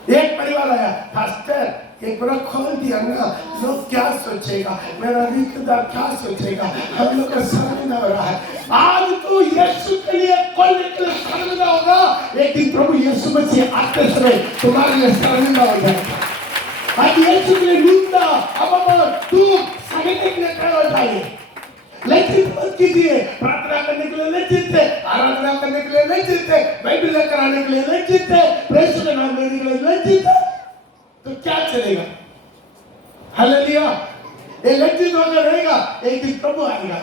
एक परिवार आया, पास्टर एक बड़ा खोल दिया ना, लोग क्या सोचेगा, मेरा रिश्तेदार क्या सोचेगा, हम लोग का शर्मिंदा हो रहा है। आज तो यीशु के लिए खोलने के लिए शर्मिंदा होगा, एक दिन प्रभु यीशु मसीह आते समय तुम्हारे लिए शर्मिंदा हो जाएगा। आज यीशु के लिए निंदा, अपमान, दुख सहने के लिए खड़ा हो जाइए। लज्जित मत कीजिए। प्रार्थना करने के लिए लज्जित थे, आराधना करने के लिए लज्जित थे, बाइबल लेकर आने के लिए लज्जित थे, प्रेस का नाम लेने के लिए लज्जित थे, तो क्या चलेगा? हालेलुया। ये लज्जित होकर रहेगा, एक दिन प्रभु आएगा।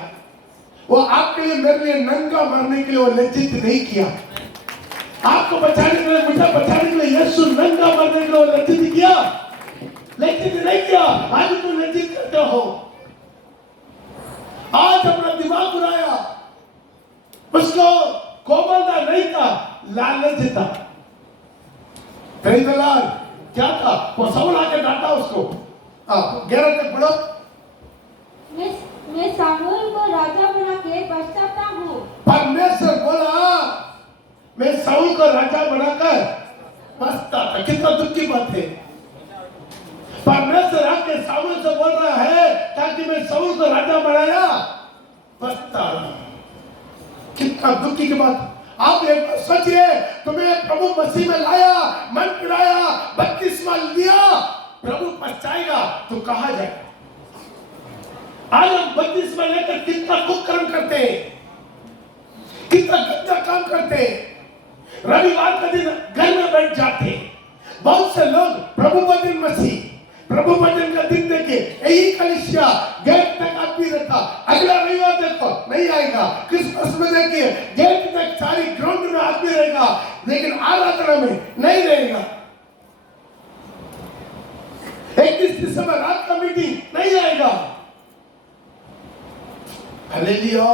वो आपके लिए मेरे लिए नंगा मरने के लिए वो लज्जित नहीं किया। आपको बचाने के लिए, मुझे बचाने के लिए यीशु नंगा मरने के लिए वो लज्जित किया? लज्जित नहीं किया। आज तुम लज्जित करते हो। आज अपना दिमाग उड़ाया, उसको कोमलता नहीं था, लालच था। Praise the Lord. क्या था? वो साउल आके डांटा उसको। 11 तक पढ़ो। मैं सामुएल को राजा बना के पछताता हूँ। परमेश्वर बोला मैं साउल को राजा बनाकर पछताता। कितना दुख की बात है। परमेश्वर आके साउल से बोल रहा है ताकि मैं साउल को राजा बनाया, पछताता। कितना दुख की बात। आप एक बार सोचिए, तुम्हें प्रभु मसीह में लाया, मन पिलाया, बपतिस्मा लिया, प्रभु पछताएगा तो कहाँ जाएगा? आज हम बपतिस्मा लेकर कितना कुकर्म करते, कितना गंदा काम करते। रविवार का दिन घर में बैठ जाते। बहुत से लोग प्रभु वचन मसीह, प्रभु वचन का दिन देखे यही कलीसिया गेट तक आदमी रहता, अगला रविवार देखो नहीं आएगा। क्रिसमस में देखिए गेट तक सारी ग्राउंड में आदमी रहेगा, लेकिन आराधना में नहीं रहेगा। 31 दिसंबर रात का मीटिंग नहीं आएगा। हालेलुया।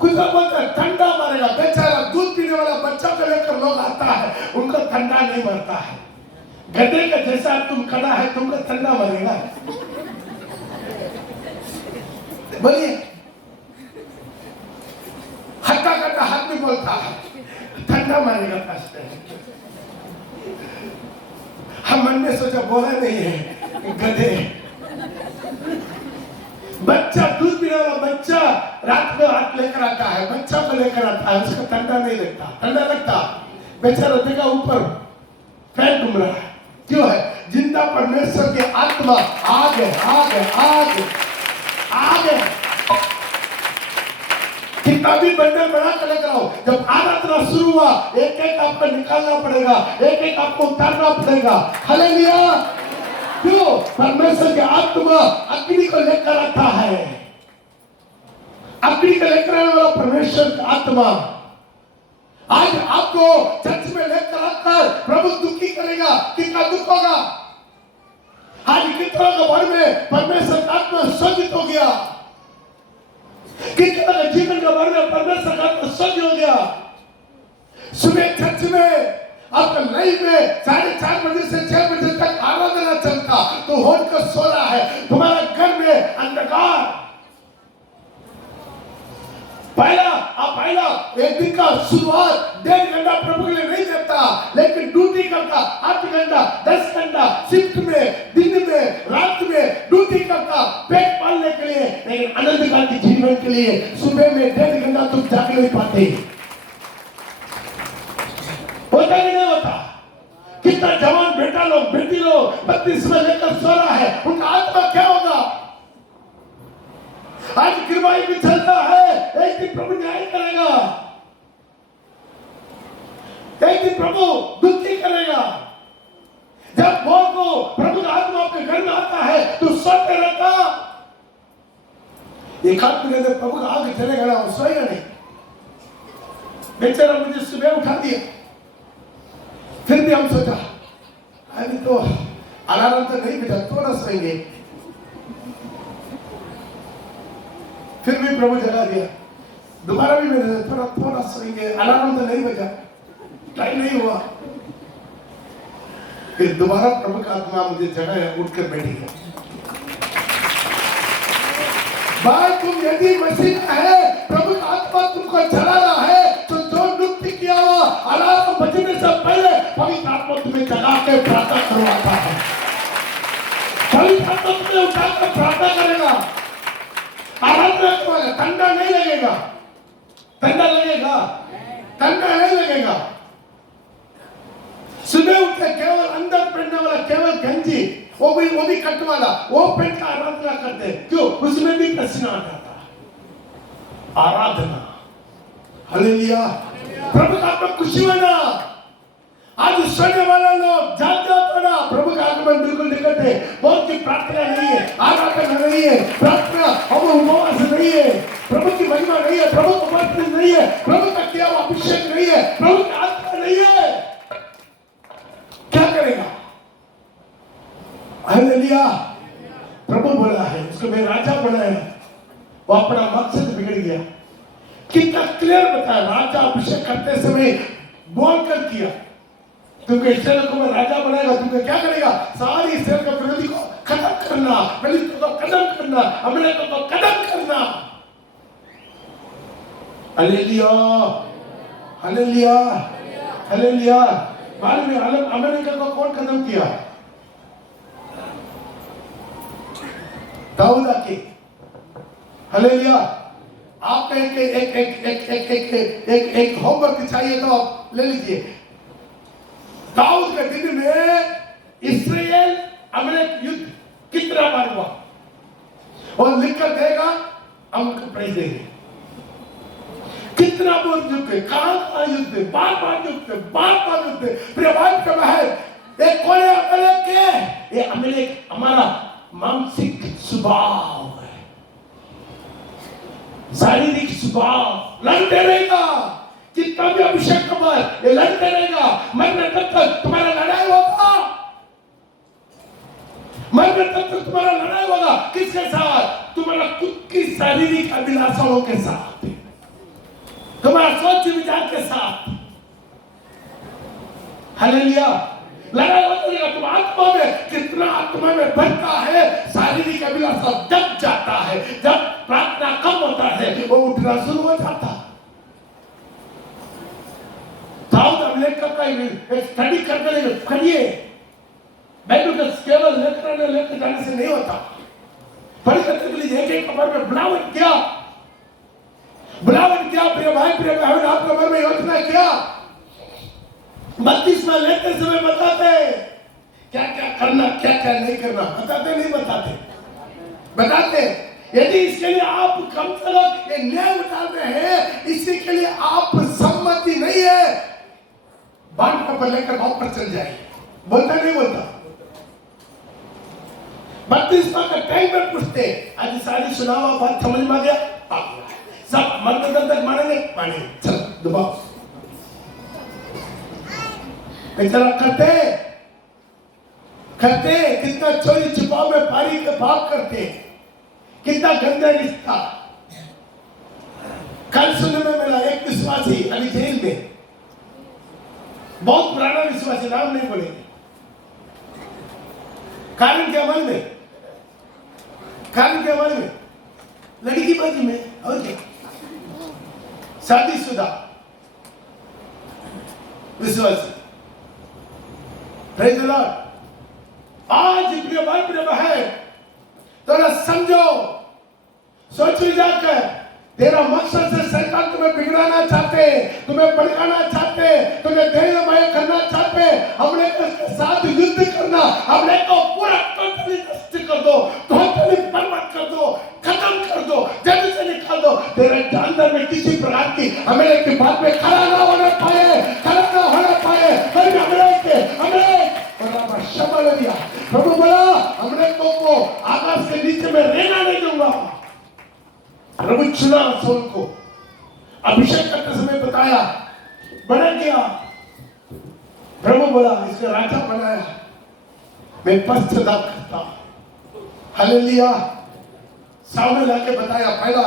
कुछ लोग बोलते हैं ठंडा मारेगा, बेचारा दूध पीने वाला बच्चा को लेकर लोग आता है, उनको ठंडा नहीं मरता है। गधे का जैसा तुम खड़ा है, तुमको ठंडा मरेगा। बोलिए, हट्टा कट्टा हाथ में बोलता है, ठंडा मारेगा पास्टर। हम मन में सोचा बोला नहीं है, गधे। बच्चा दूध पीने वाला बच्चा रात में हाथ लेकर आता है, बच्चा को लेकर आता है, उसको ठंडा नहीं लगता, ठंडा लगता बेचारा देखा ऊपर फैन घूम रहा है। क्यों है? जिंदा परमेश्वर की आत्मा आग है, आग है, आग है, आग है। कितना भी बंडल बना कर लेकर आओ, जब आराधना शुरू हुआ, एक एक आपको निकालना पड़ेगा, एक एक आपको उतारना पड़ेगा। हालेलुया। क्यों? परमेश्वर की आत्मा अग्नि को लेकर आता है, अग्नि को लेकर आने वाला परमेश्वर की आत्मा। आज आपको चर्च में लेकर आकर प्रभु दुखी करेगा, कितना दुख होगा। आज कितना का मन में परमेश्वर का आत्मा सज्जित हो गया, कितना का जीवन का मन में परमेश्वर का आत्मा सज्ज हो गया। सुबह चर्च में आपका लाइफ में 4:30 बजे से 6 बजे तक आराधना चलता, तो होल कर सो रहा है, तुम्हारा घर में अंधकार। पहला एक दिन का शुरुआत 1.5 घंटा प्रभु के लिए नहीं देता, लेकिन ड्यूटी करता 8 घंटा 10 घंटा शिफ्ट में, दिन में, रात में ड्यूटी करता पेट पालने के लिए, लेकिन आनंद काल के जीवन के लिए सुबह में 1.5 घंटा तुम जाग नहीं पाते। होता कि नहीं होता? कितना जवान बेटा लोग, बेटी लोग 32 में लेकर सो रहा है, उनका आत्मा क्या होगा? आज गिरवाई भी चलता है, एक दिन प्रभु न्याय करेगा, एक दिन प्रभु दुखी करेगा। जब वो को प्रभु का आत्मा आपके घर में आता है तो सोते रहता, एक हाथ में लेकर प्रभु का आगे चलेगा ना, वो सोएगा नहीं। बेचारा मुझे सुबह उठा दिया, फिर भी हम सोचा अभी तो अलार्म तो नहीं बजा, थोड़ा सोएंगे। फिर भी प्रभु जगा दिया, दोबारा भी मैंने थोड़ा सोएंगे, अलार्म तो नहीं बजा, टाइम नहीं हुआ। फिर दोबारा प्रभु का आत्मा मुझे जगाया, उठकर बैठी है। भाई तुम यदि मसीह है, प्रभु का आत्मा तुमको जगाना है, तो जो नियुक्ति किया हुआ अलार्म बजने से पहले पवित्र आत्मा तुम्हें जगा के प्रार्थना करवाता है। पवित्र आत्मा तुम्हें उठाकर प्रार्थना करेगा, आराधना करवाएगा। ठंडा नहीं लगेगा, ठंडा लगेगा, ठंडा नहीं लगेगा। सुबह उठ के केवल अंदर पहनने वाला केवल गंजी, वो भी कट वाला, वो पहन का आराधना करते। क्यों? उसमें भी पसीना आता था। आराधना, हालेलुया। प्रभु का आत्मा खुशी होना। आज सोने वाला लोग जाग जाओ ना, प्रभु का आगमन बिल्कुल निकट है। बहुत की प्रार्थना नहीं है, आराधना नहीं है, प्रार्थना और उपवास नहीं है, प्रभु की महिमा नहीं है, प्रभु का वचन नहीं है, प्रभु का किया हुआ अभिषेक नहीं है, प्रभु का आत्मा नहीं है। क्या करेगा? हालेलुया। प्रभु बोला है, उसको मैं राजा बनाया, वो अपना मकसद बिगड़ गया। कितना क्लियर बताया, राजा अभिषेक करते समय बोलकर किया, तुमको इस्राएल को मैं राजा बनाएगा। तुमको क्या करेगा? सारी इस्राएल के विरोधी को खत्म करना, फिलिस्तीयों को खत्म करना, अमेरिका को खत्म करना। Hallelujah, hallelujah, hallelujah. बाद में अमेरिका को कौन खत्म किया? दाऊद आके। हालेलुया। आपको एक होमवर्क चाहिए तो आप ले लीजिए। दाऊद के दिन में इस्राएल अमेरिका युद्ध कितना बार हुआ, और लिखकर देगा, हम उनको प्राइज देंगे। कितना बार युद्ध, कहां युद्ध, बार बार युद्ध, बार बार युद्ध। प्रिय भाई का महल, एक कोई अमेरिक के, ये अमेरिक हमारा मानसिक स्वभाव है, शारीरिक स्वभाव। लड़ते रहेगा, कितना भी अभिषेक कमर, ये लड़ते रहेगा। मरने तक तुम्हारा लड़ाई होगा, मरने तक तुम्हारा लड़ाई होगा। किसके साथ? तुम्हारा खुद की शारीरिक अभिलाषाओं के साथ। तुम्हारा सोच विचार के साथ। हालेलुया। लगा होगा तुम आत्मा में कितना आत्मा में बढ़ता है, शारीरिक अभिलाषा दब जाता है। जब प्रार्थना कम होता है वो उठना शुरू हो जाता है। दाऊद अभिलेखक का स्टडी करने करिए। बाइबल का केवल लेकर जाने से नहीं होता। पढ़ करने के लिए एक कमर में बुलावट क्या प्रिय भाई प्रिय बहन, आप कमर में योजना क्या 32 में लेते समय बताते क्या क्या करना क्या क्या नहीं करना, बताते नहीं बताते। यदि इसके लिए आप कम से कम ये न्याय उतारते हैं, इसी के लिए आप सम्मति नहीं है, बांध पर लेकर वापस चल जाए। बोलता नहीं बोलता 32 का टाइम में पूछते आज सारी सुनावा बात समझ में आ गया, सब मन तक मानेंगे चल दबाओ बेचारा करते कितना चोरी छुपाव में पारी के भाग करते, कितना गंदा रिश्ता। कल सुनने में मिला एक विश्वासी अभी जेल में, बहुत पुराना विश्वासी, नाम नहीं बोलेंगे। कारण के अमल में लड़की बाजी में और क्या शादीशुदा विश्वासी। Praise the Lord. आज प्रिय भाई प्रिय बहन थोड़ा समझो, सोच विचार कर। तेरा मकसद से शैतान तुम्हें बिगड़ाना चाहते, तुम्हें भड़काना चाहते, तुम्हें धैर्यमय करना चाहते, हमने के साथ युद्ध करना, हमने को पूरा टोटली नष्ट कर दो, टोटली बर्बाद कर दो, खत्म कर दो, जल्दी से निकाल दो। तेरे अंदर में किसी प्रकार की हमले की बात में खड़ा ना होने पाए। प्रभु बोला हमने को आकाश के नीचे में रहना नहीं दूंगा। प्रभु चुना सोल को, अभिषेक करते समय बताया, बना गया। प्रभु बोला इसने राजा बनाया, मैं पश्चाताप करता। हालेलुया। सामुएल आके बताया, पहला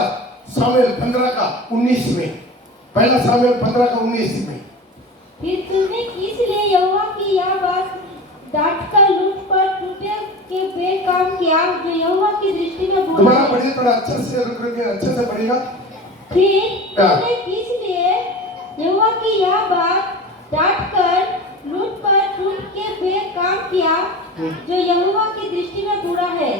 सामुएल 15:19 में, पहला सामुएल 15:19 में। फिर तूने किस लिए यहोवा की यह बात डांटकर लूट पर टूटे के बेकाम किया जो यहोवा की दृष्टि में बुरा तुम्हारा है? पढ़िए थोड़ा अच्छे से पढ़िएगा। फिर तूने किस लिए यहोवा की यह बात डांटकर लूट पर टूट के बेकाम किया जो यहोवा की दृष्टि में बुरा है?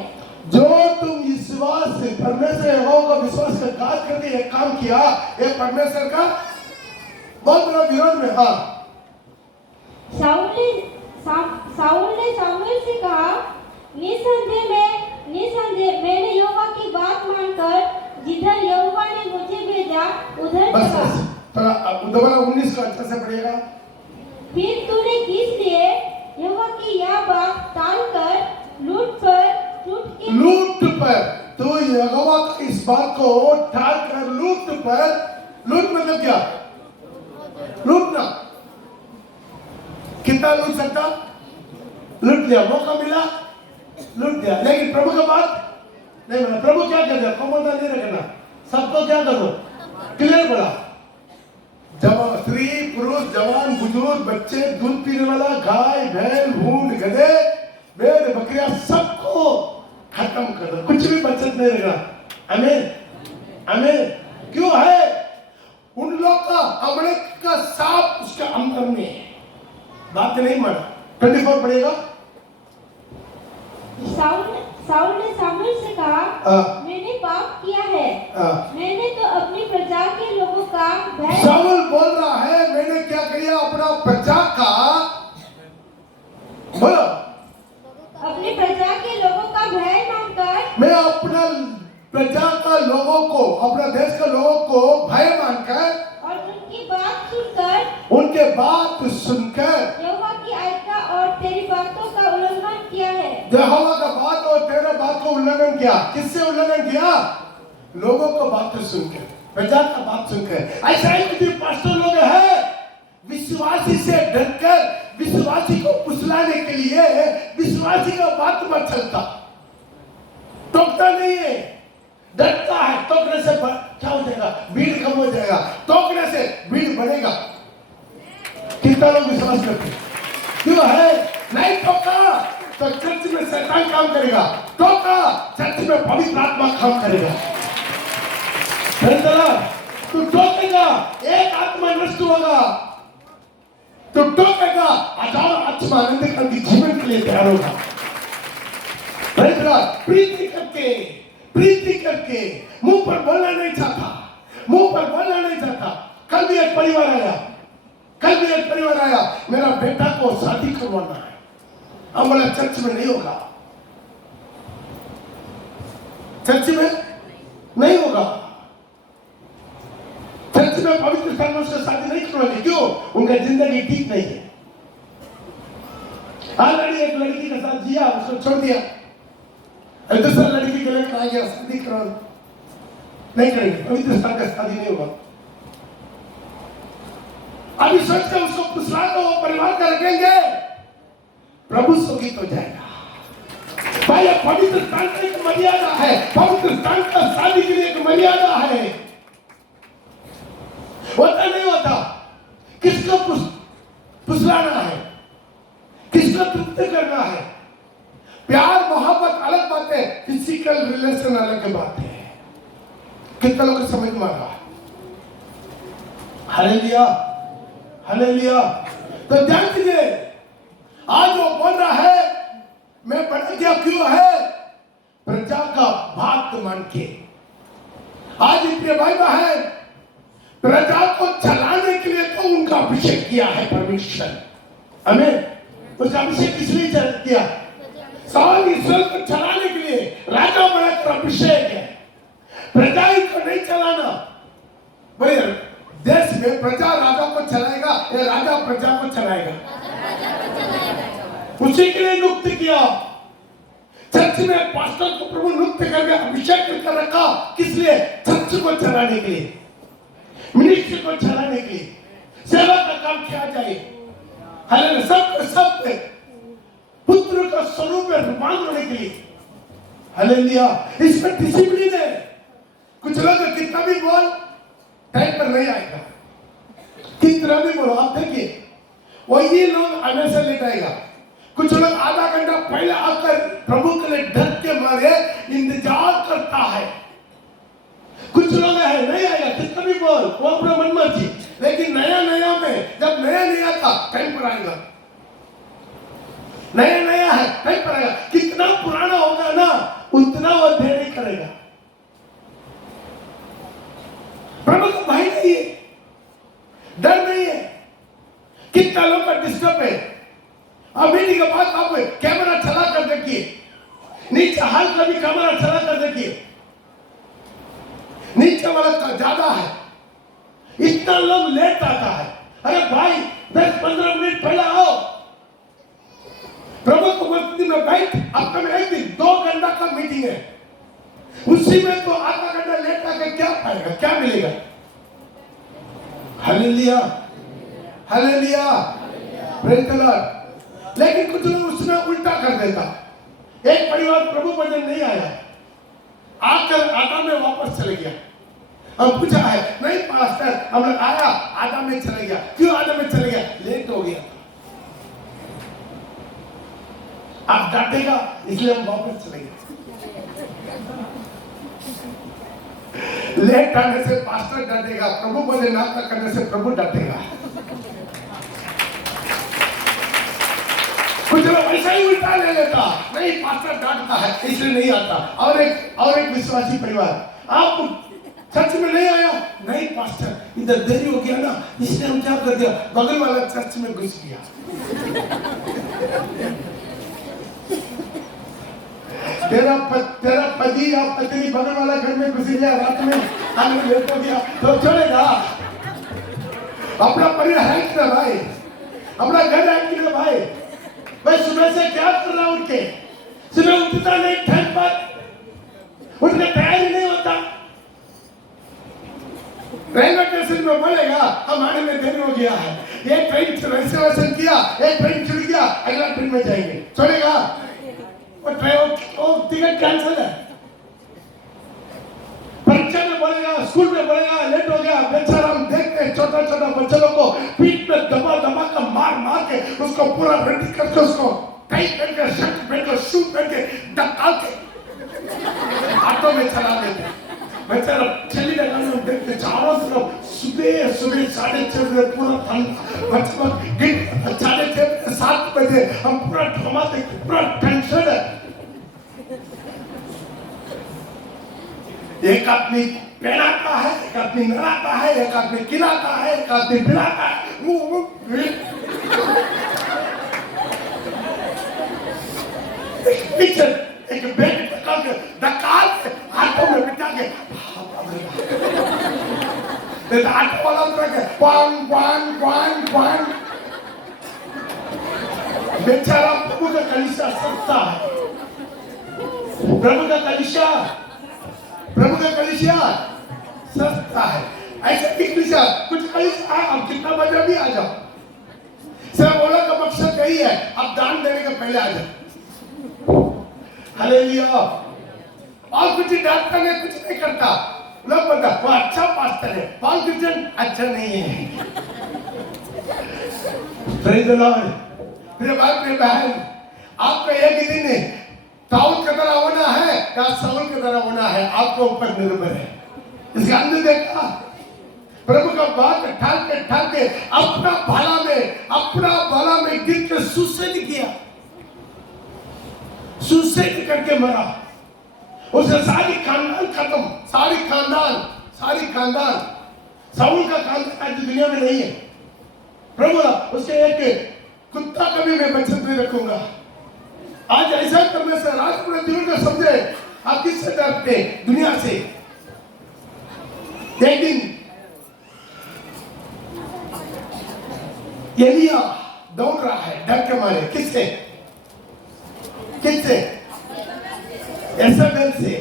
जो तुम विश्वास परमेश्वर यहोवा का विश्वास का घात करके एक काम किया, ये परमेश्वर का बहुत बड़ा विरोध में। हाँ, साउल ने सामुएल से कहा, निसंदेह मैंने यहोवा की बात मानकर जिधर यहोवा ने मुझे भेजा उधर चला। दोबारा 19 का अच्छा से पढ़िएगा। फिर तूने किस लिए यहोवा की यह बात टालकर लूट पर तो यहोवा की इस बात को टालकर लूट मतलब क्या? लूटना। कितना लूट सकता? लूट लिया, मौका मिला लूट दिया। लेकिन प्रभु का बात नहीं माना। प्रभु क्या कर दिया? कमोदा नहीं रखना, सबको क्या करो क्लियर बोला। जवान स्त्री पुरुष जवान बुजुर्ग बच्चे दूध पीने वाला गाय बैल ऊंट गधे भेड़ बकरियां सबको खत्म कर दो, कुछ भी बचत नहीं रहेगा। आमीन। क्यों है? उन लोग का अमले का सांप उसके अंदर में है। बात नहीं माना। 24 पढ़ेगा। साउल ने सामुएल से कहा, मैंने पाप किया है। मैंने तो अपनी प्रजा के लोगों का भय। सामुएल बोल रहा है, मैंने क्या किया? अपना प्रजा का, बोलो, अपनी प्रजा के लोगों का भय मानकर, मैं अपना प्रजा का लोगों को, अपना देश का लोगों को भय मानकर और उनके बात सुनकर यहोवा की आज्ञा और तेरी बातों का उल्लंघन किया है। यहोवा का बात और तेरे बात को उल्लंघन किया। किससे उल्लंघन किया? लोगों को बात सुनकर, प्रजा का बात सुनकर। ऐसा ही कुछ पास्टर लोग हैं, विश्वासी से डरकर विश्वासी को फुसलाने के लिए विश्वासी का बात पर चलता, टोकता नहीं है। डरता है, टोकने से क्या हो जाएगा, भीड़ कम हो जाएगा, टोकने से भीड़ बढ़ेगा। कितना लोग विश्वास करते हैं? क्यों है? नहीं टोका तो चर्च में शैतान काम करेगा, टोका चर्च में पवित्र आत्मा काम करेगा। तू टोकेगा, एक आत्मा नष्ट होगा, तो टोकेगा, हजारों आत्मा आनंद करके जीवन के लिए तैयार होगा। प्रीति करके मुंह पर बोलना नहीं चाहता। कल भी एक परिवार आया, मेरा बेटा को शादी करवाना है। हम बोला चर्च में नहीं होगा, चर्च में पवित्र स्थान में उससे शादी नहीं करवानी। क्यों? उनका जिंदगी ठीक नहीं है। ऑलरेडी एक लड़की के साथ जिया, उसको छोड़ दिया, दूसरा लड़की के लिए आ गया, शादी करा नहीं करेंगे, पवित्र स्थान का शादी नहीं होगा। अभी सोच कर उसको पुसला तो वो परिवार का रखेंगे, प्रभु सोगित हो जाएगा। भाई पवित्र स्थान का एक मर्यादा है, पवित्र स्थान का शादी के लिए एक मर्यादा है। होता नहीं होता, किसको पुसलाना है, किसको तृप्त करना है। प्यार मोहब्बत अलग बात है, फिजिकल रिलेशन अलग बात है। कितना लोग समझ में आ रहा है? हालेलुया। तो ध्यान दीजिए, आज वो बोल रहा है मैं बड़ा क्या क्यों है, प्रजा का बात मान के। आज इतने भाई बहन प्रजा को चलाने के लिए तो उनका अभिषेक किया है परमेश्वर। आमीन। उसका अभिषेक किस लिए किया? साल इसराइल को चलाने के लिए राजा बनाकर अभिषेक है। प्रजा को नहीं चलाना। बोले देश में प्रजा राजा को चलाएगा या राजा प्रजा को चलाएगा? उसी के लिए नियुक्त किया। चर्च में पास्टर को प्रभु नियुक्त करके अभिषेक कर रखा। किस लिए? चर्च को चलाने के लिए, मिनिस्ट्री को चलाने के लिए, सेवा का काम किया जाए। हालेलुया। सब पुत्र का स्वरूप में रूपांतरण होने के लिए। हालेलुया। इसमें डिसिप्लिन है। कुछ लोग कितना भी बोल टाइम पर नहीं आएगा, कितना भी बोलो। आप देखिए वही लोग आने से लेट आएगा। कुछ लोग आधा घंटा पहले आकर प्रभु के लिए डर के मारे इंतजार करता है। कुछ लोग है नहीं आएगा, कितना भी बोल, वो अपना मन मर्जी। लेकिन नया में जब नया आता टाइम पर आएगा, नया है टाइम पर आएगा। कितना पुराना होगा ना उतना वो देर नहीं करेगा। प्रभु का भाई नहीं है, डर नहीं है। कितना लोग का डिस्टर्ब है। अब मीटिंग के बाद आप कैमरा चला कर देखिए, नीचे हाल कभी कैमरा चला कर देखिए, नीचे वाला ज्यादा है। इतना लोग लेट आता है। अरे भाई 10-15 मिनट पहले आओ, प्रभु को मस्जिद में बैठ। आपका में एक दिन 2 घंटा का मीटिंग है, उसी में तो आधा घंटा लेट आके क्या पाएगा, क्या मिलेगा? हालेलुया। Praise the Lord. लेकिन कुछ लोग उसमें उल्टा कर देता। एक परिवार प्रभु भजन नहीं आया, आकर आधा में वापस चले गया। हम पूछा है, नहीं पास्टर हम लोग आया आधा में चले गया। क्यों आधा में चले गया? लेट हो गया। आप डांटेगा इसलिए हम वापस चले गए। लेट आने से पास्टर डांटेगा, प्रभु भजन ना करने से प्रभु डांटेगा। कुछ लोग ऐसा ही उल्टा ले लेता, नहीं पास्टर डांटता है इसलिए नहीं आता। और एक विश्वासी परिवार, आप चर्च में नहीं आया, नहीं पास्टर इधर देरी हो गया ना इसलिए हम क्या कर दिया, बगल वाला चर्च में घुस गया। तेरा पति या पत्नी बगल वाला घर में घुस गया, रात में आने लेट हो गया तो चलेगा? अपना परिवार है कि ना भाई, अपना घर है कि ना भाई? मैं सुबह से क्या कर रहा हूं? उठ के सुबह उठता नहीं, टाइम पर उठ के तैयारी नहीं होता। रेलवे स्टेशन में बोलेगा हम आने में देरी हो गया है, ये ट्रेन रिजर्वेशन किया, एक ट्रेन छूट गया, अगला ट्रेन में जाएंगे, चलेगा? वो टिकट कैंसिल है। परीक्षा में बोलेगा, स्कूल में बोलेगा, लेट हो गया, बेचारा हम देखते हैं छोटा छोटा बच्चों को पीठ में दबा दबा कर मार के उसको पूरा रेडी करके उसको टाई पहन के, शर्ट पहन के, शू पहन के, धक्का के ऑटो में चला देते। बेचारा चली लगा हम देखते चारों तरफ सुबह 6:30 बजे पूरा ठंडा, 6:30 बजे हम पूरा ड्रामा देखते, पूरा टेंशन है। एक आदमी पहनाता है, एक आदमी नहाता है, एक आदमी खिलाता है, एक आदमी पिलाता है। पीछे एक बैग धक्का के ऑटो में बिठा के ऑटो वाला उतर के क्वान बेचारा प्रभु का कलीसिया सस्ता है। प्रभु का कलीसिया सस्ता है। ऐसे कलीसिया कुछ कलीसिया है, अब कितना बजे भी आ जाओ। सब बोला का मकसद यही है, अब दान देने के पहले आ जाओ। हालेलुया। और कुछ डांटता नहीं, कुछ नहीं करता। लोग बोलता वो अच्छा पास्टर है, पॉल क्रिश्चियन अच्छा नहीं है। Praise the Lord. मेरे भाई मेरे बहन, आपका एक ही दिन है, दाऊद की तरह होना है या शाऊल की तरह होना है, आपको ऊपर निर्भर है। इसका अंदर देखा प्रभु का बात ठाक के अपना भाला में गिर के सुसाइड किया, सुसाइड करके मरा। उसका सारी खानदान खत्म, सारी खानदान शाऊल का खानदान आज दुनिया में नहीं है। प्रभु उसके एक कुत्ता कभी मैं बचत नहीं रखूंगा। आज ऐसा करने से राज पूरे जीवन को समझे आप किससे डरते? दुनिया से। एक दिन एलिया दौड़ रहा है डर के मारे। किससे? एसाबेल से।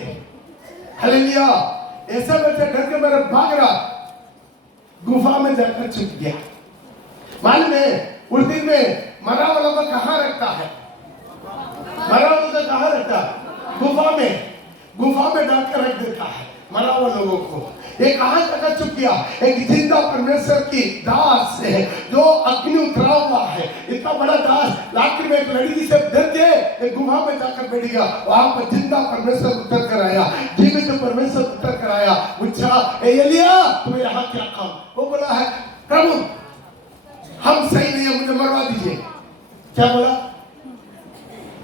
हालेलुया। एसाबेल से डर के मारे भाग रहा, गुफा में जाकर छुप गया। मालूम है उस दिन में मरा वाला को कहाँ रखता है? गुफा में डालकर रख देता है मरा हुआ लोगों को। ये कहाँ तक छुप गया? एक जिंदा परमेश्वर की दास है जो अग्नि उतरा हुआ है। इतना बड़ा दास आखिर में एक लड़की से डर के एक गुफा में जाकर बैठ गया। वहां पर जिंदा परमेश्वर उतर कर आया, जीवित परमेश्वर उतर कर आया। पूछा एलिया तुम्हें यहाँ क्या काम? वो बोला है प्रभु हम सही नहीं है, मुझे मरवा दीजिए। क्या बोला?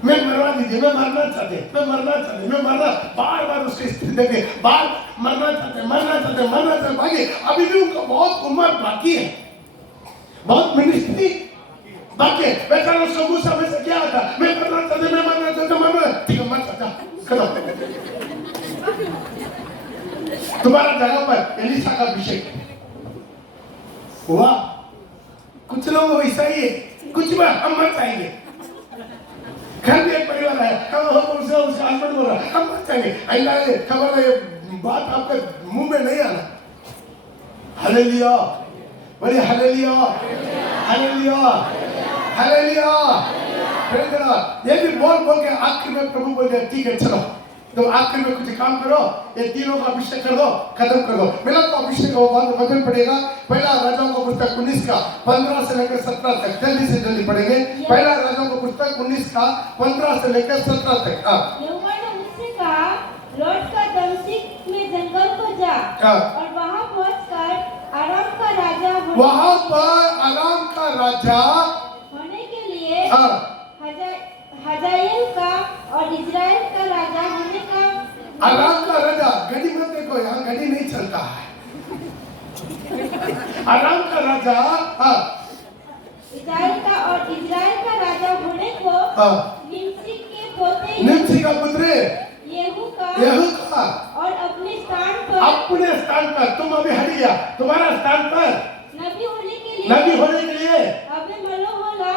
मैं मरवा दीजिए, मैं मरना चाहते बार उसकी स्थिति देखे, बार मरना चाहते भागे। अभी भी उनका बहुत उम्र बाकी है, बहुत मिनिस्ट्री बाकी है। बेचारा उसको गुस्सा में से क्या आता? मैं मरना चाहते ठीक है, मर सकता तुम्हारा जगह पर एलिशा का अभिषेक हुआ। कुछ लोग वैसा ही है, कुछ बार हम मर जाएंगे। घर में एक परिवार है, उसका हस्बैंड बोल रहा हम मर जाएंगे। खबर है, बात आपके मुंह में नहीं आना। हालेलुया, बोलिए हालेलुया, हालेलुया, हालेलुया। ये भी बोल के आखिर में प्रभु बोल दिया ठीक है चलो तो आखिर में कुछ काम करो, ये तीनों का अभिषेक कर दो, खत्म कर दो। मेरा तो अभिषेक वचन पड़ेगा पहला राजाओं का पुस्तक 19 का 15 से लेकर 17 तक। जल्दी से जल्दी पढ़ेंगे। पहला राजाओं का पुस्तक 19 का 15 से लेकर 17 तक। यहोवा ने मुझसे कहा लौट कर दमिश्क में जंगल को जा और वहां पहुंचकर आराम का राजा होने के लिए हजाएल का और इजराइल का राजा होने का। आराम का राजा, गड़ी मत देखो, यहाँ गड़ी नहीं चलता है। आराम का राजा इजराइल का राजा होने को निम्सी का पुत्र येहू का और अपने स्थान पर तुम अभी हट गया, तुम्हारा स्थान पर नबी होने के लिए अबे मलोहोला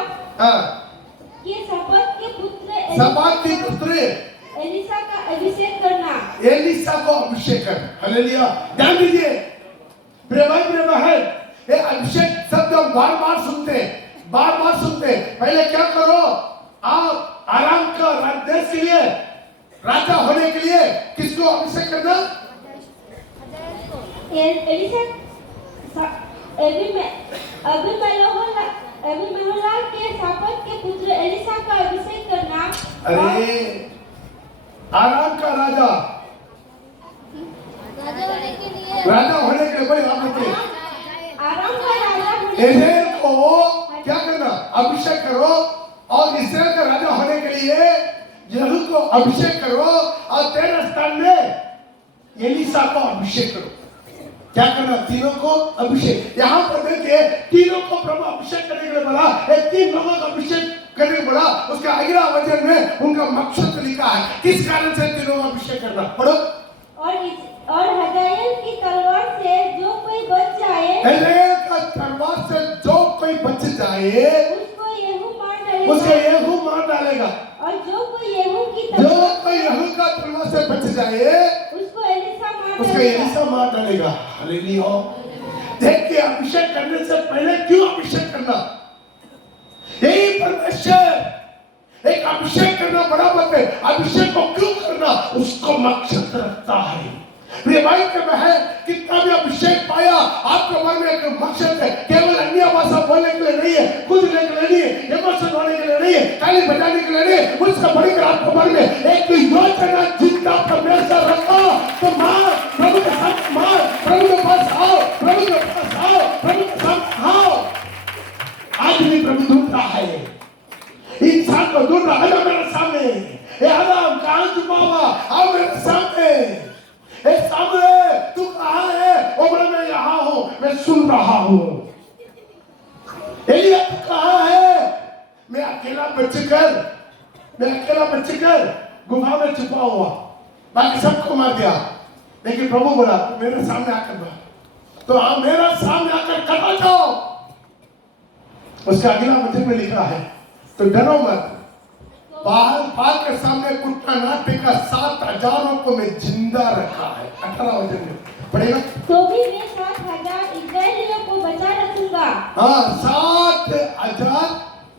के शपात के पुत्र एलिशा का अभिषेक करना। एलिशा को अभिषेक कर। हालेलुया। ध्यान दीजिए प्रिय भाई प्रिय बहन, ये अभिषेक शब्द हम बार बार सुनते। पहले क्या करो? आप आराम का देश के लिए, राजा होने के लिए किसको अभिषेक करना? अबीमेलेक के शाफात के पुत्र एलीशा का अभिषेक करना। अरे आराम का राजा होने के लिए बड़ी बात है। आराम का राजा इस्राएल को क्या करना? अभिषेक करो और इस्राएल का राजा होने के लिए यहू को अभिषेक करो और तेरे स्थान में एलीशा को अभिषेक करो। क्या करना? तीनों को अभिषेक। यहाँ पर देखिए तीनों को प्रभु अभिषेक करने के लिए बोला। तीन लोगों को अभिषेक करने को बोला। उसका अगला वचन में उनका मकसद लिखा है, किस कारण से तीनों को अभिषेक करना। पढ़ो। और हजाएल की तलवार से जो कोई बच जाए, हजाएल का तलवार से जो कोई बच जाए उसको यहू मार डालेगा। और जो कोई यहू का तलवार से बच जाए उसको एलीशा मार डालेगा। हालेलुया। देखिए अभिषेक करने से पहले क्यों अभिषेक करना? यही परमेश्वर एक अभिषेक करना बड़ा बात है। अभिषेक को क्यों करना? उसको मकसद रखता है। प्रिय भाई के बहन, कितना भी अभिषेक पाया आपके मन में एक मकसद है। केवल अन्य भाषा बोलने के लिए नहीं है, कूदने के लिए नहीं है, इमोशन होने के लिए नहीं है, ताली बजाने के लिए नहीं है। उसका बढ़कर आपके मन में एक योजना जितना परमेश्वर रखा तो मार प्रभु के साथ, मार प्रभु के पास आओ, प्रभु के पास आओ, प्रभु के साथ आओ। आज भी प्रभु ढूंढ रहा है, इंसान को ढूंढ रहा है। मेरे सामने आदम कहाँ छुपा हुआ? आओ मेरे सामने। सामने तू कहाँ है? ओ बोला मैं यहाँ हूँ, मैं सुन रहा हूँ। एलिया तू कहाँ है? मैं अकेला बचकर गुफा में छुपा हुआ, बाकी सबको मार दिया। लेकिन प्रभु बोला मेरे सामने आकर बैठ। तो आप मेरा सामने आकर खड़ा जाओ। उसका अगला वचन में लिखा है, तो डरो मत, बाल के सामने कुत्ता ना टेका, 7,000 को मैं जिंदा रखा है। 18 वचन में पढ़ेगा। तो भी मैं 7,000 इस्राएलियों को बचा रखूंगा। हाँ, 7,000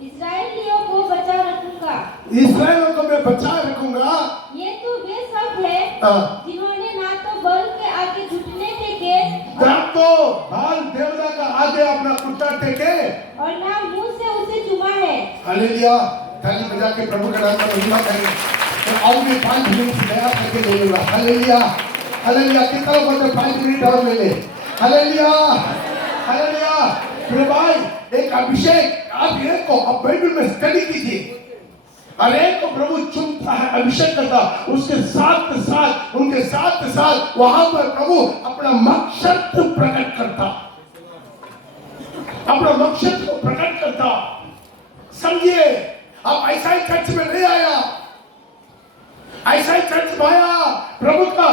इस्राएलियों को बचा रखूंगा। इस्राएलियों को मैं बचा रखूंगा। ये तो वे सब है जिन्होंने ना तो बल के आगे घुटने टेके, ना तो बाल देवता का आगे अपना कुत्ता टेके, और ना मुंह से उसे चूमा है। हालेलुया। ताली बजा के प्रभु का नाम महिमा करें। तो आओ मैं 5 मिनट दया करके ले लूंगा। Hallelujah, hallelujah. कितना बंदे 5 मिनट और ले ले। Hallelujah, hallelujah. मेरे भाई एक अभिषेक, आप ये को आप बाइबल में स्टडी कीजिए। और एक को प्रभु चुनता है, अभिषेक करता, उसके साथ वहां पर प्रभु अपना मकसद प्रकट करता, अपना मकसद को प्रकट करता। समझिए, अब ऐसा ही चर्च में नहीं आया, ऐसा ही चर्च में आया प्रभु का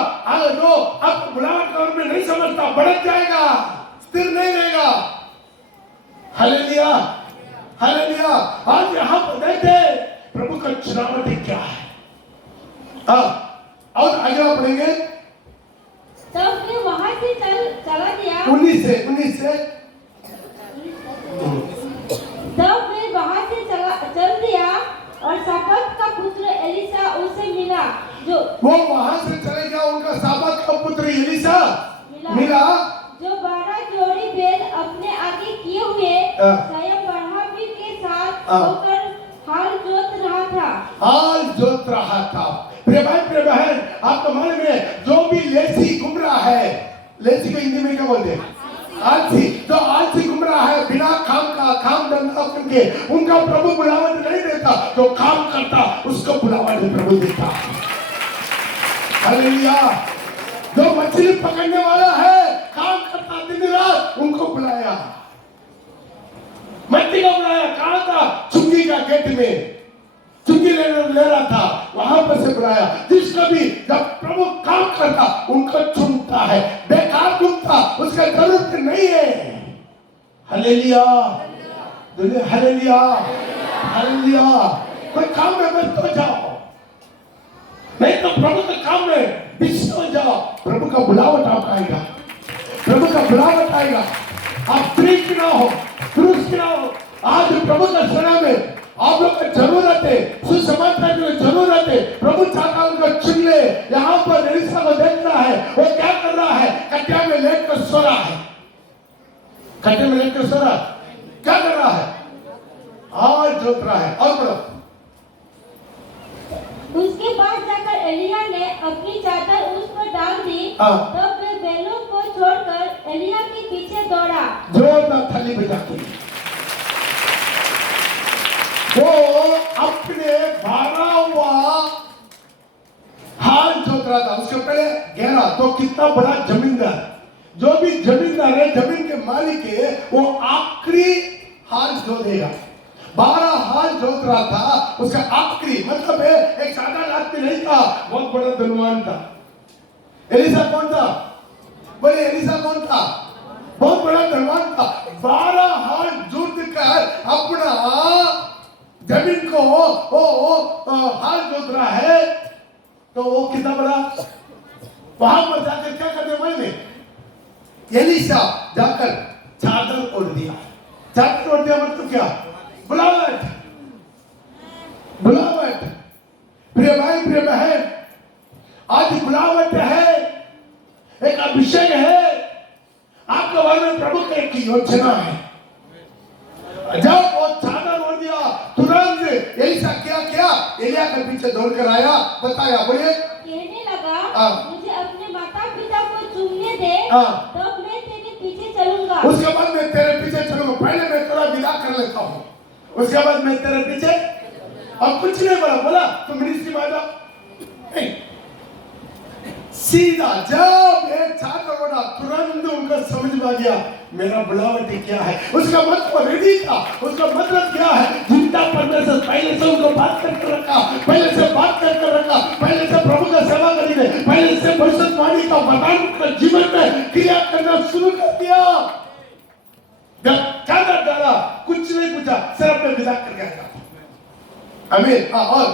जो अब बुलावट और में नहीं समझता, बढ़त जाएगा, स्थिर नहीं रहेगा। Hallelujah, hallelujah. आज यहाँ पर देखे प्रभु का चुनावटी क्या है। और आगे पढ़ेंगे। तब मैं वहां से चला गया। 19 से तब मैं वहां से चल दिया और शाफात का पुत्र एलीशा उसे मिला। वो वहां से चले गया, उनका शाफात का पुत्र एलीशा मिला, जो 12 जोड़ी बैल अपने आगे किए हुए स्वयं बढ़ावी के साथ होकर हाल जोत रहा था। प्रिय भाई प्रिय बहन, आपको मालूम है जो भी लेसी घूम रहा है, लेसी को हिंदी में क्या बोलते हैं? आलसी। जो आलसी घूम रहा है बिना काम धंधा करके, उनका प्रभु बुलावट नहीं देता। जो काम करता उसको बुलावट प्रभु देता। हालेलुया। जो मछली पकड़ने वाला है, काम करता दिन रात, उनको बुलाया। मछली को बुलाया, कहाँ था? चुंगी का गेट में चुंगी ले रहा था, वहां पर से बुलाया। जिसका भी जब प्रभु काम करता उनको चुनता है, बेकार चुनता, उसका जरूरत नहीं है। Hallelujah, hallelujah, hallelujah. कोई काम में मत तो जाओ, नहीं तो प्रभु के काम में विश्व जाओ। प्रभु का बुलावट आपका आएगा, प्रभु का बुलावट आएगा। आप फ्री ना हो, क्रूस ना हो। आज प्रभु का सेना में आप लोग का जरूरत है, सुसमाचार की जरूरत है। प्रभु चाहता उनको चुन ले। यहाँ पर एलीशा को देखना है, वो क्या कर रहा है? कटिया में लेट कर रहा है, खड्डे में लेकर सो रहा, क्या कर रहा है? हाल जोत रहा है। और बोलो। उसके बाद जाकर एलिया ने अपनी चादर उस पर डाल दी। तब वे बैलों को छोड़कर एलिया के पीछे दौड़ा। जोरदार थाली बजा के वो अपने 12वां हाल जोत रहा था। उसके पहले 11। तो कितना बड़ा जमींदार, जो भी जमींदार है, जमीन के मालिक है, वो आखिरी हाल जोत देगा। 12 हाल जोत रहा था, उसका आखिरी मतलब है एक साधारण आदमी नहीं था, बहुत बड़ा धनवान था। एलिसा कौन था? बोले एलिसा कौन था? बहुत बड़ा धनवान था। 12 हाल जोत कर अपना जमीन को हाल जोत रहा है। तो वो कितना बड़ा, वहां पर जाकर क्या करते मैंने? एलिसा जाकर चादर ओढ़ दिया। चादर ओढ़ दिया मतलब क्या? बुलावट, बुलावट। प्रिय भाई, प्रिय बहन, आज बुलावट है, एक अभिषेक है, आपके बारे में प्रभु की एक योजना है। जब वो चादर ओढ़ दिया, तुरंत एलिसा क्या किया? एलिया के पीछे दौड़ कर आया, बताया, बोलिए। कहने लगा, मुझे अपने माता पिता को चूमने दे, तब मैं तेरे पीछे चलूंगा। उसके बाद मैं तेरे पीछे चलूंगा। पहले मैं तेरा विदा कर लेता हूँ, उसके बाद मैं तेरे पीछे। अब कुछ नहीं बोला, बोला तुम मिनिस्ट्री में आ जाओ, नहीं, सीधा जब एक चादर ओढ़ा, तुरंत उनको समझ में आ गया मेरा बुलावट क्या है। उसका मतलब रेडी था, उसका मतलब क्या है? जिंदा परमेश्वर पहले से उनको बात करके रखा, पहले से बात करके रखा, पहले से प्रभु का सेवा करने, पहले से भविष्यवाणी का वरदान का जीवन में क्रिया करना शुरू कर दिया। जब चादर डाला, कुछ नहीं पूछा, सिर्फ में विदा करके आया। आमीन। और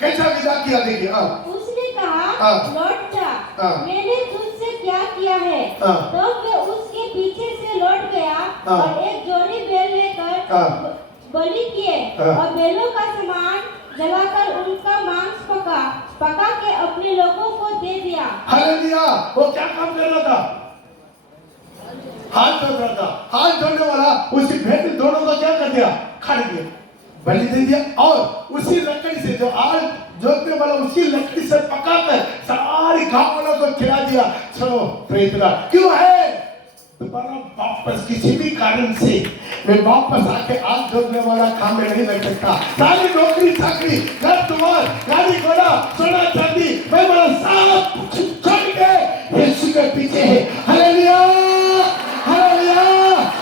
कैसा विदा किया? देखिए, उसने कहा, लौट जा, मैंने तुझसे क्या किया है? तब वे उसके पीछे से लौट गया और एक जोड़ी बैल लेकर बलि किए और बैलों का सामान जलाकर उनका मांस पका के अपने लोगों को दे दिया। हालेलुया। वो क्या काम कर रहा था? हाथ जोड़ रहा था। हाथ जोड़ने वाला उसी भेड़ दोनों को क्या कर दिया? खा दिया, बलि दे दिया। और उसी लकड़ी से, जो आज जोतने वाला, उसी लकड़ी से पकाकर सारी गांव वालों को खिला दिया। चलो प्रेज द लॉर्ड। क्यों है? दोबारा वापस किसी भी कारण से मैं वापस आके आग जोतने वाला काम में नहीं लग सकता। सारी नौकरी चाकरी, घर दुआर, गाड़ी घोड़ा, सोना चांदी, मैं बड़ा सब छोड़ के यीशु के पीछे है। Hallelujah, hallelujah.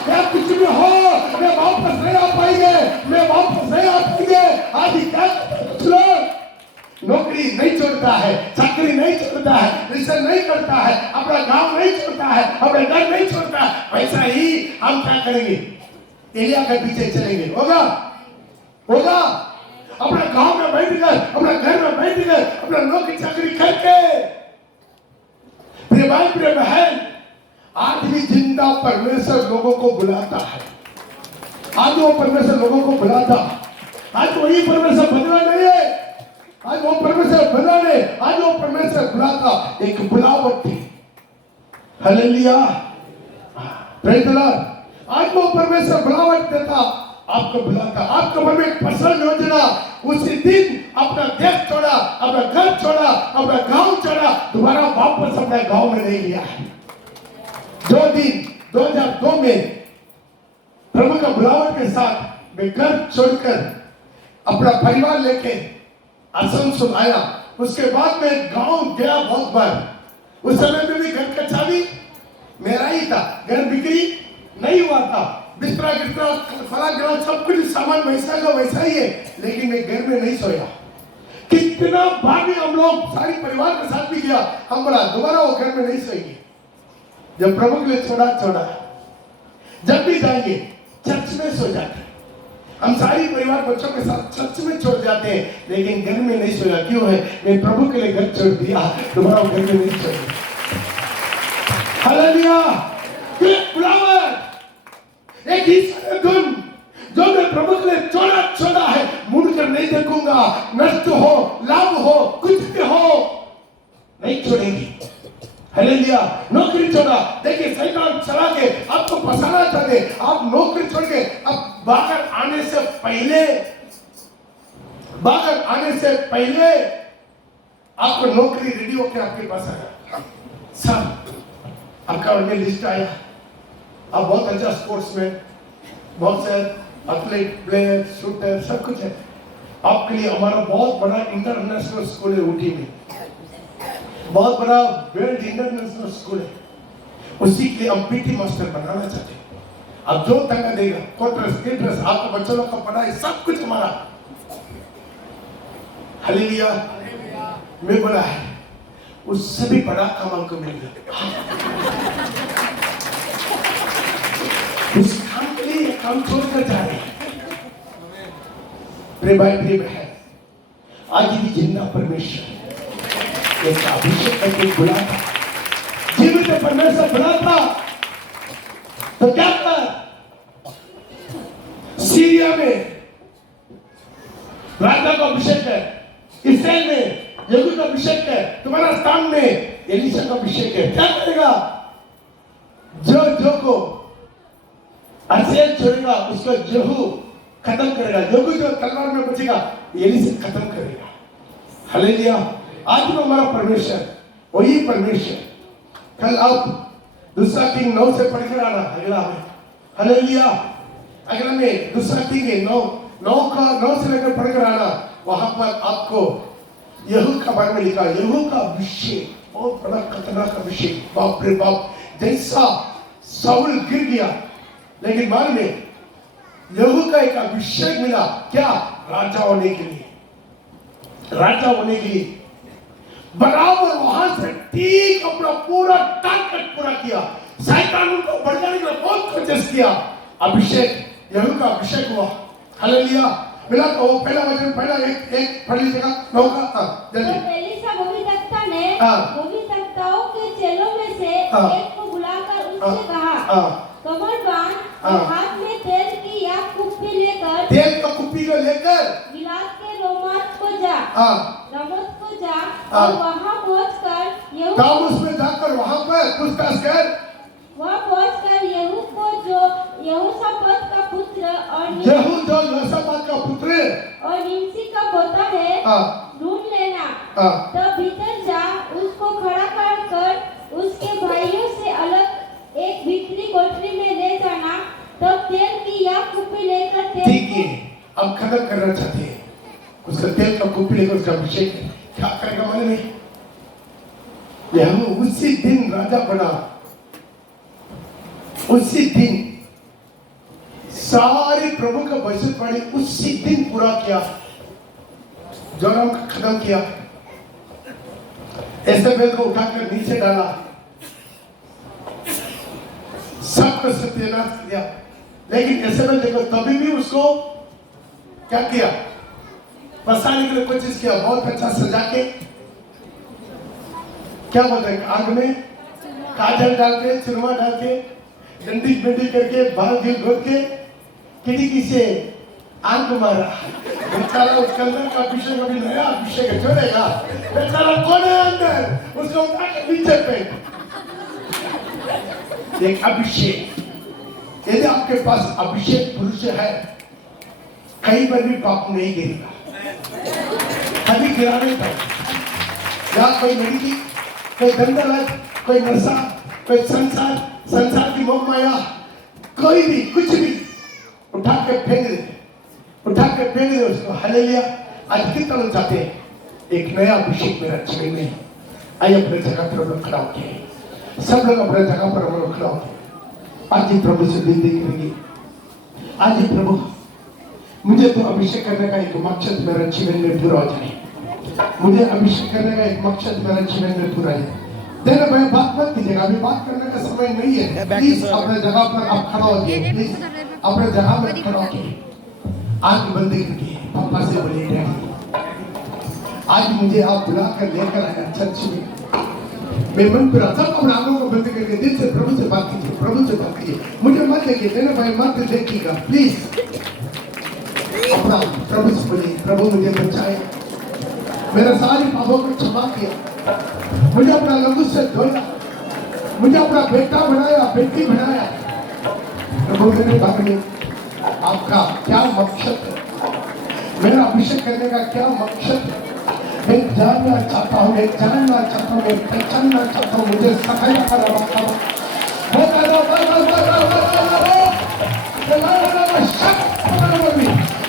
या कुछ भी हो, मैं वापस नहीं आ पाएंगे, मैं वापस नहीं आ पाएंगे। आज क्या कुछ लोग नौकरी नहीं छोड़ता है, चाकरी नहीं छोड़ता है, रिश्ता नहीं करता है, अपना गांव नहीं छोड़ता है, अपना घर नहीं छोड़ता है। वैसा ही हम क्या करेंगे? एलिया के पीछे चलेंगे। होगा, होगा। अपना गांव में बैठ कर, अपना घर में बैठ कर, अपना नौकरी चाकरी करके। प्रिय भाई, प्रिय बहन, आज भी जिंदा परमेश्वर लोगों को बुलाता है। आज वो परमेश्वर लोगों को बुलाता, आज वही परमेश्वर बदला नहीं है। आज वो परमेश्वर बदला नहीं, आज वो परमेश्वर बुलाता। एक बुलावट थी। Hallelujah, praise the Lord. आज वो परमेश्वर बुलावट देता, आपको बुलाता, आपके मन में एक पर्सनल योजना। उसी दिन अपना देश छोड़ा, अपना घर छोड़ा, अपना गांव छोड़ा, दोबारा वापस अपने गांव में नहीं गया है। जो दिन 2002 में प्रभु का बुलावट के साथ मैं घर छोड़कर अपना परिवार लेके आसनसोल आया, उसके बाद मैं गांव गया बहुत बार। उस समय में भी घर का चाबी मेरा ही था, घर बिक्री नहीं हुआ था, बिस्तरा गिस्तरा फला गिरा सब कुछ सामान वैसा का वैसा ही है, लेकिन मैं घर में नहीं सोया। कितना बार भी हम लोग सारी परिवार के साथ भी गया, हम बोला दोबारा वो घर में नहीं सोएंगे। जब प्रभु के लिए छोड़ा, जब भी जाएंगे चर्च में सो जाते। हम सारी परिवार बच्चों के साथ चर्च में छोड़ जाते हैं, लेकिन घर में नहीं सोया। क्यों है? मैं प्रभु के लिए घर छोड़ दिया, दोबारा घर में नहीं सोया। हालेलुया। बुलावट एक ही धुन जो मैं प्रभु के लिए छोड़ा है, मुड़कर नहीं देखूंगा। नष्ट हो, लाभ हो, कुछ भी हो, नहीं छोड़ेंगे। हालेलुया। नौकरी छोड़ा, देखिए शैतान चला के आपको फंसाना चाहते, आप नौकरी छोड़ के अब बाहर आने से पहले आपको नौकरी रेडी होकर आपके पास आया, सर आपका उनमें लिस्ट आया, आप बहुत अच्छा स्पोर्ट्समैन, बहुत से एथलीट, प्लेयर, शूटर, सब कुछ है आपके लिए। हमारा बहुत बड़ा इंटरनेशनल स्कूल है ऊटी में, बहुत बड़ा वर्ल्ड इंटरनेशनल स्कूल है, उसी के लिए हम पीटी मास्टर बनाना चाहते हैं। अब जो तंगा देगा, क्वार्टर्स, आपको बच्चों लोग का पढ़ाई सब कुछ हमारा। हालेलुया। मैं बोला है उससे भी बड़ा काम हमको मिल गया। उस काम के लिए काम छोड़कर जा रहे हैं। प्रिय भाई, प्रिय बहन, आज भी जिंदा परमेश्वर एक अभिषेक करके बुला था, जीवित परमेश्वर बुला था, तो क्या था? सीरिया में राजा का अभिषेक है, इसराइल में यहू का अभिषेक है, तुम्हारा स्थान में एलीशा का अभिषेक है। क्या करेगा? जो को असेल छोड़ेगा उसको यहू खत्म करेगा, यहू जो तलवार में बचेगा एलीशा खत्म करेगा। हालेलुया। आज भी हमारा परमेश्वर वही परमेश्वर। कल आप दूसरा किंग 9 से पढ़कर आना, अगला में। हालेलुया। अगला में दूसरा किंग 9 से लेकर पढ़कर आना, वहां पर आपको यहू का बारे में लिखा, यहू का अभिषेक, बहुत बड़ा खतरनाक अभिषेक। बाप रे बाप, जैसा साउल गिर गया, लेकिन बाद में यहू का एक अभिषेक मिला। क्या? राजा होने के लिए, राजा होने के लिए। बराबर वहां से ठीक अपना पूरा ताकत पूरा किया, शैतान उनको भड़काने के लिए बहुत कोशिश किया। अभिषेक, यहू का अभिषेक हुआ। हालेलुया। मिला तो पहला वचन, पहला एक पढ़ लीजिएगा 9 का। जल्दी। तो एलीशा भविष्यवक्ता ने भविष्यवक्ताओं के चेलों में से एक को बुलाकर उससे कहा, कमर बांध और हाथ में तेल की या कुप्पी लेकर, तेल का कुप्पी को लेकर गिलाद के रोमात को जा, रमोत को जा, और वहां पहुंचकर यहू दाऊस में जाकर वहां पर पूछताछ कर, वहां पहुंचकर यहू को जो यहोशापात का पुत्र यहू जो यहोशापात का पुत्र और निमसी का पोता है ढूंढ लेना। तब भीतर जा, उसको खड़ा कर उसके भाइयों से अलग एक भीतरी कोठरी में ले जाना। तब तेल की या कुप्पी लेकर तेल, ठीक है, अब खत्म करना चाहते हैं, उसका तेल का कुप्पी लेकर उसका अभिषेक क्या करेगा मालूम है? यहू उसी दिन राजा बना, उसी दिन सारे प्रभु का भविष्यवाणी उसी दिन पूरा किया, जोराम का खत्म किया, एजेबेल को उठाकर नीचे डाला, सबको सत्यानाश किया। लेकिन एजेबेल देखो तभी भी उसको क्या किया? फंसाने के लिए कोशिश किया, बहुत अच्छा सजा के, क्या बोलते हैं, आग में काजल डाल के, चुरमा डाल के, डंडी बेंडी करके, बाल गिल घोट के खिड़की से आग मारा। बेचारा उसके अंदर का अभिषेक, अभी नया अभिषेक छोड़ेगा, बेचारा कौन है अंदर, उसको उठा के नीचे फेंक। एक अभिषेक, यदि आपके पास अभिषेक पुरुष है, कई बार भी पाप नहीं गिरेगा, कभी गिराने का, या कोई लड़की, कोई गंदलत, कोई नशा, कोई संसार की मोह माया, कोई भी कुछ भी उठा के फेंक दे उसको। हालेलुया। आज कितना लोग चाहते हैं एक नया अभिषेक मेरा जीवन में? आइए अपने जगह पर हम लोग खड़ा होते, सब लोग अपने जगह पर हम लोग खड़ा होते। आज ही प्रभु से विनती करेंगे, आज ही प्रभु मुझे तो अभिषेक करने का एक मकसद मेरे जीवन में पूरा हो जाए, मुझे अभिषेक करने का एक मकसद मेरे जीवन में पूरा है। देना भाई, बात मत कीजिएगा, अभी बात करने का समय नहीं है। प्लीज अपने जगह पर आप खड़ा हो जाइए, प्लीज अपने जगह पर खड़ा होके आंख बंद करके पापा से बोलिए, डैडी आज मुझे आप बुला कर लेकर आया चर्च में, मैं मन पूरा, सब अपने आंखों को बंद करके दिल से प्रभु से बात कीजिए, प्रभु से बात कीजिए। मुझे मत देखिए, देना भाई मत देखिएगा, प्लीज अपना प्रभु से बोलिए, प्रभु मुझे बचाए, मेरे सारे पापों को क्षमा किया, मुझे अपना लहू से धोया, मुझे अपना बेटा बनाया, बेटी बनाया। प्रभु मेरे भाग में आपका क्या मकसद है? मेरा अभिषेक करने का क्या मकसद है? मैं जानना चाहता हूँ, मैं जानना चाहता हूँ, मैं पहचानना चाहता हूँ। मुझे सफाई का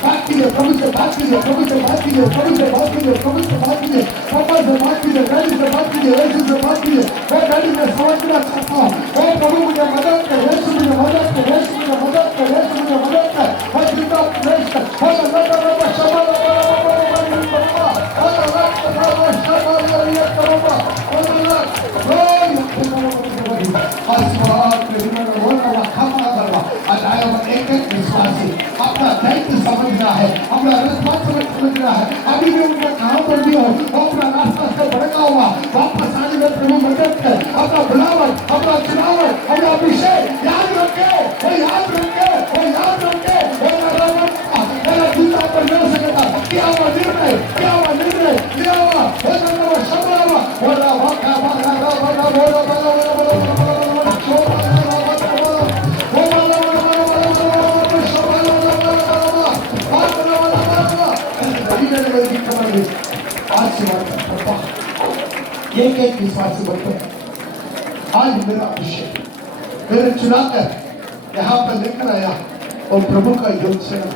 बात कीजिए, प्रभु से बात कीजिए, प्रभु से बात कीजिए, प्रभु से बात कीजिए, प्रभु से बात कीजिए, पापा से बात कीजिए, डैडी से बात कीजिए, यीशु से बात कीजिए। मैं डैडी में समझना चाहता हूँ। ओ प्रभु मुझे मदद कर, यीशु मुझे मदद कर, यीशु मुझे मदद कर, यीशु मुझे मदद कर। हर जिंदा प्रेस कर, हर लगा रहा शब्द अपना दायित्व समझना है, अपना समझना है। अभी भी उनका कहाँ पर भी हो, अपना रास्ता से भटका हुआ वापस आने में प्रभु मदद कर। अपना बुलावट, अपना चुनावट, अपना अभिषेक याद रखे, वो याद रखे, वो याद रखे। मेरा जूता पर मिल सकेगा, क्या हुआ निर्णय, क्या हुआ निर्णय, क्या हुआ शब्द एक एक विश्वासी बनते हैं। आज मेरा अभिषेक मेरे चुनाकर यहाँ पर लेकर आया और प्रभु का योजना,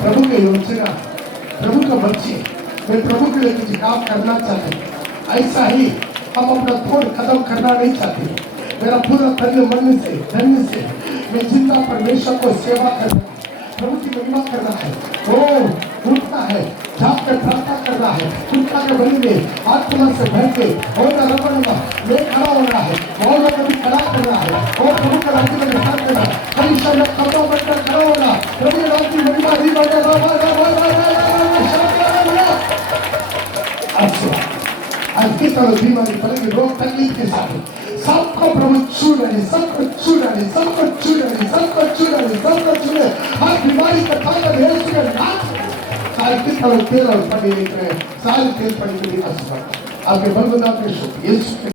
प्रभु के योजना, प्रभु का बच्चे, मैं प्रभु के लिए कुछ काम करना चाहते। ऐसा ही हम अपना थोड़ा कदम करना नहीं चाहते। मेरा पूरा तन मन से धन से मैं जिंदा परमेश्वर को सेवा करना, प्रभु की महिमा करना है। ओ उठना है, जाप कर प्रार्थना करना है, उनका के बलि में आत्मा से भर के और रबड़ना में खड़ा होना है, और कभी खड़ा करना है, और प्रभु के राज्य में निशान करना, परीक्षा में कदम बनकर खड़ा होना, प्रभु के राज्य में महिमा दी आज की तरह बीमारी पड़ेगी, रोग तकलीफ के साथ सबको प्रभु छू रहे, सबको छू रहे, सबको छू रहे, सबको छू रहे, सबको छू रहे। हर बीमारी का ताकत है उसके नाम साल की तरह तेल और पड़ी निकले, साल तेल पड़ी के लिए आपके बंधुनाथ में शुभ यीशु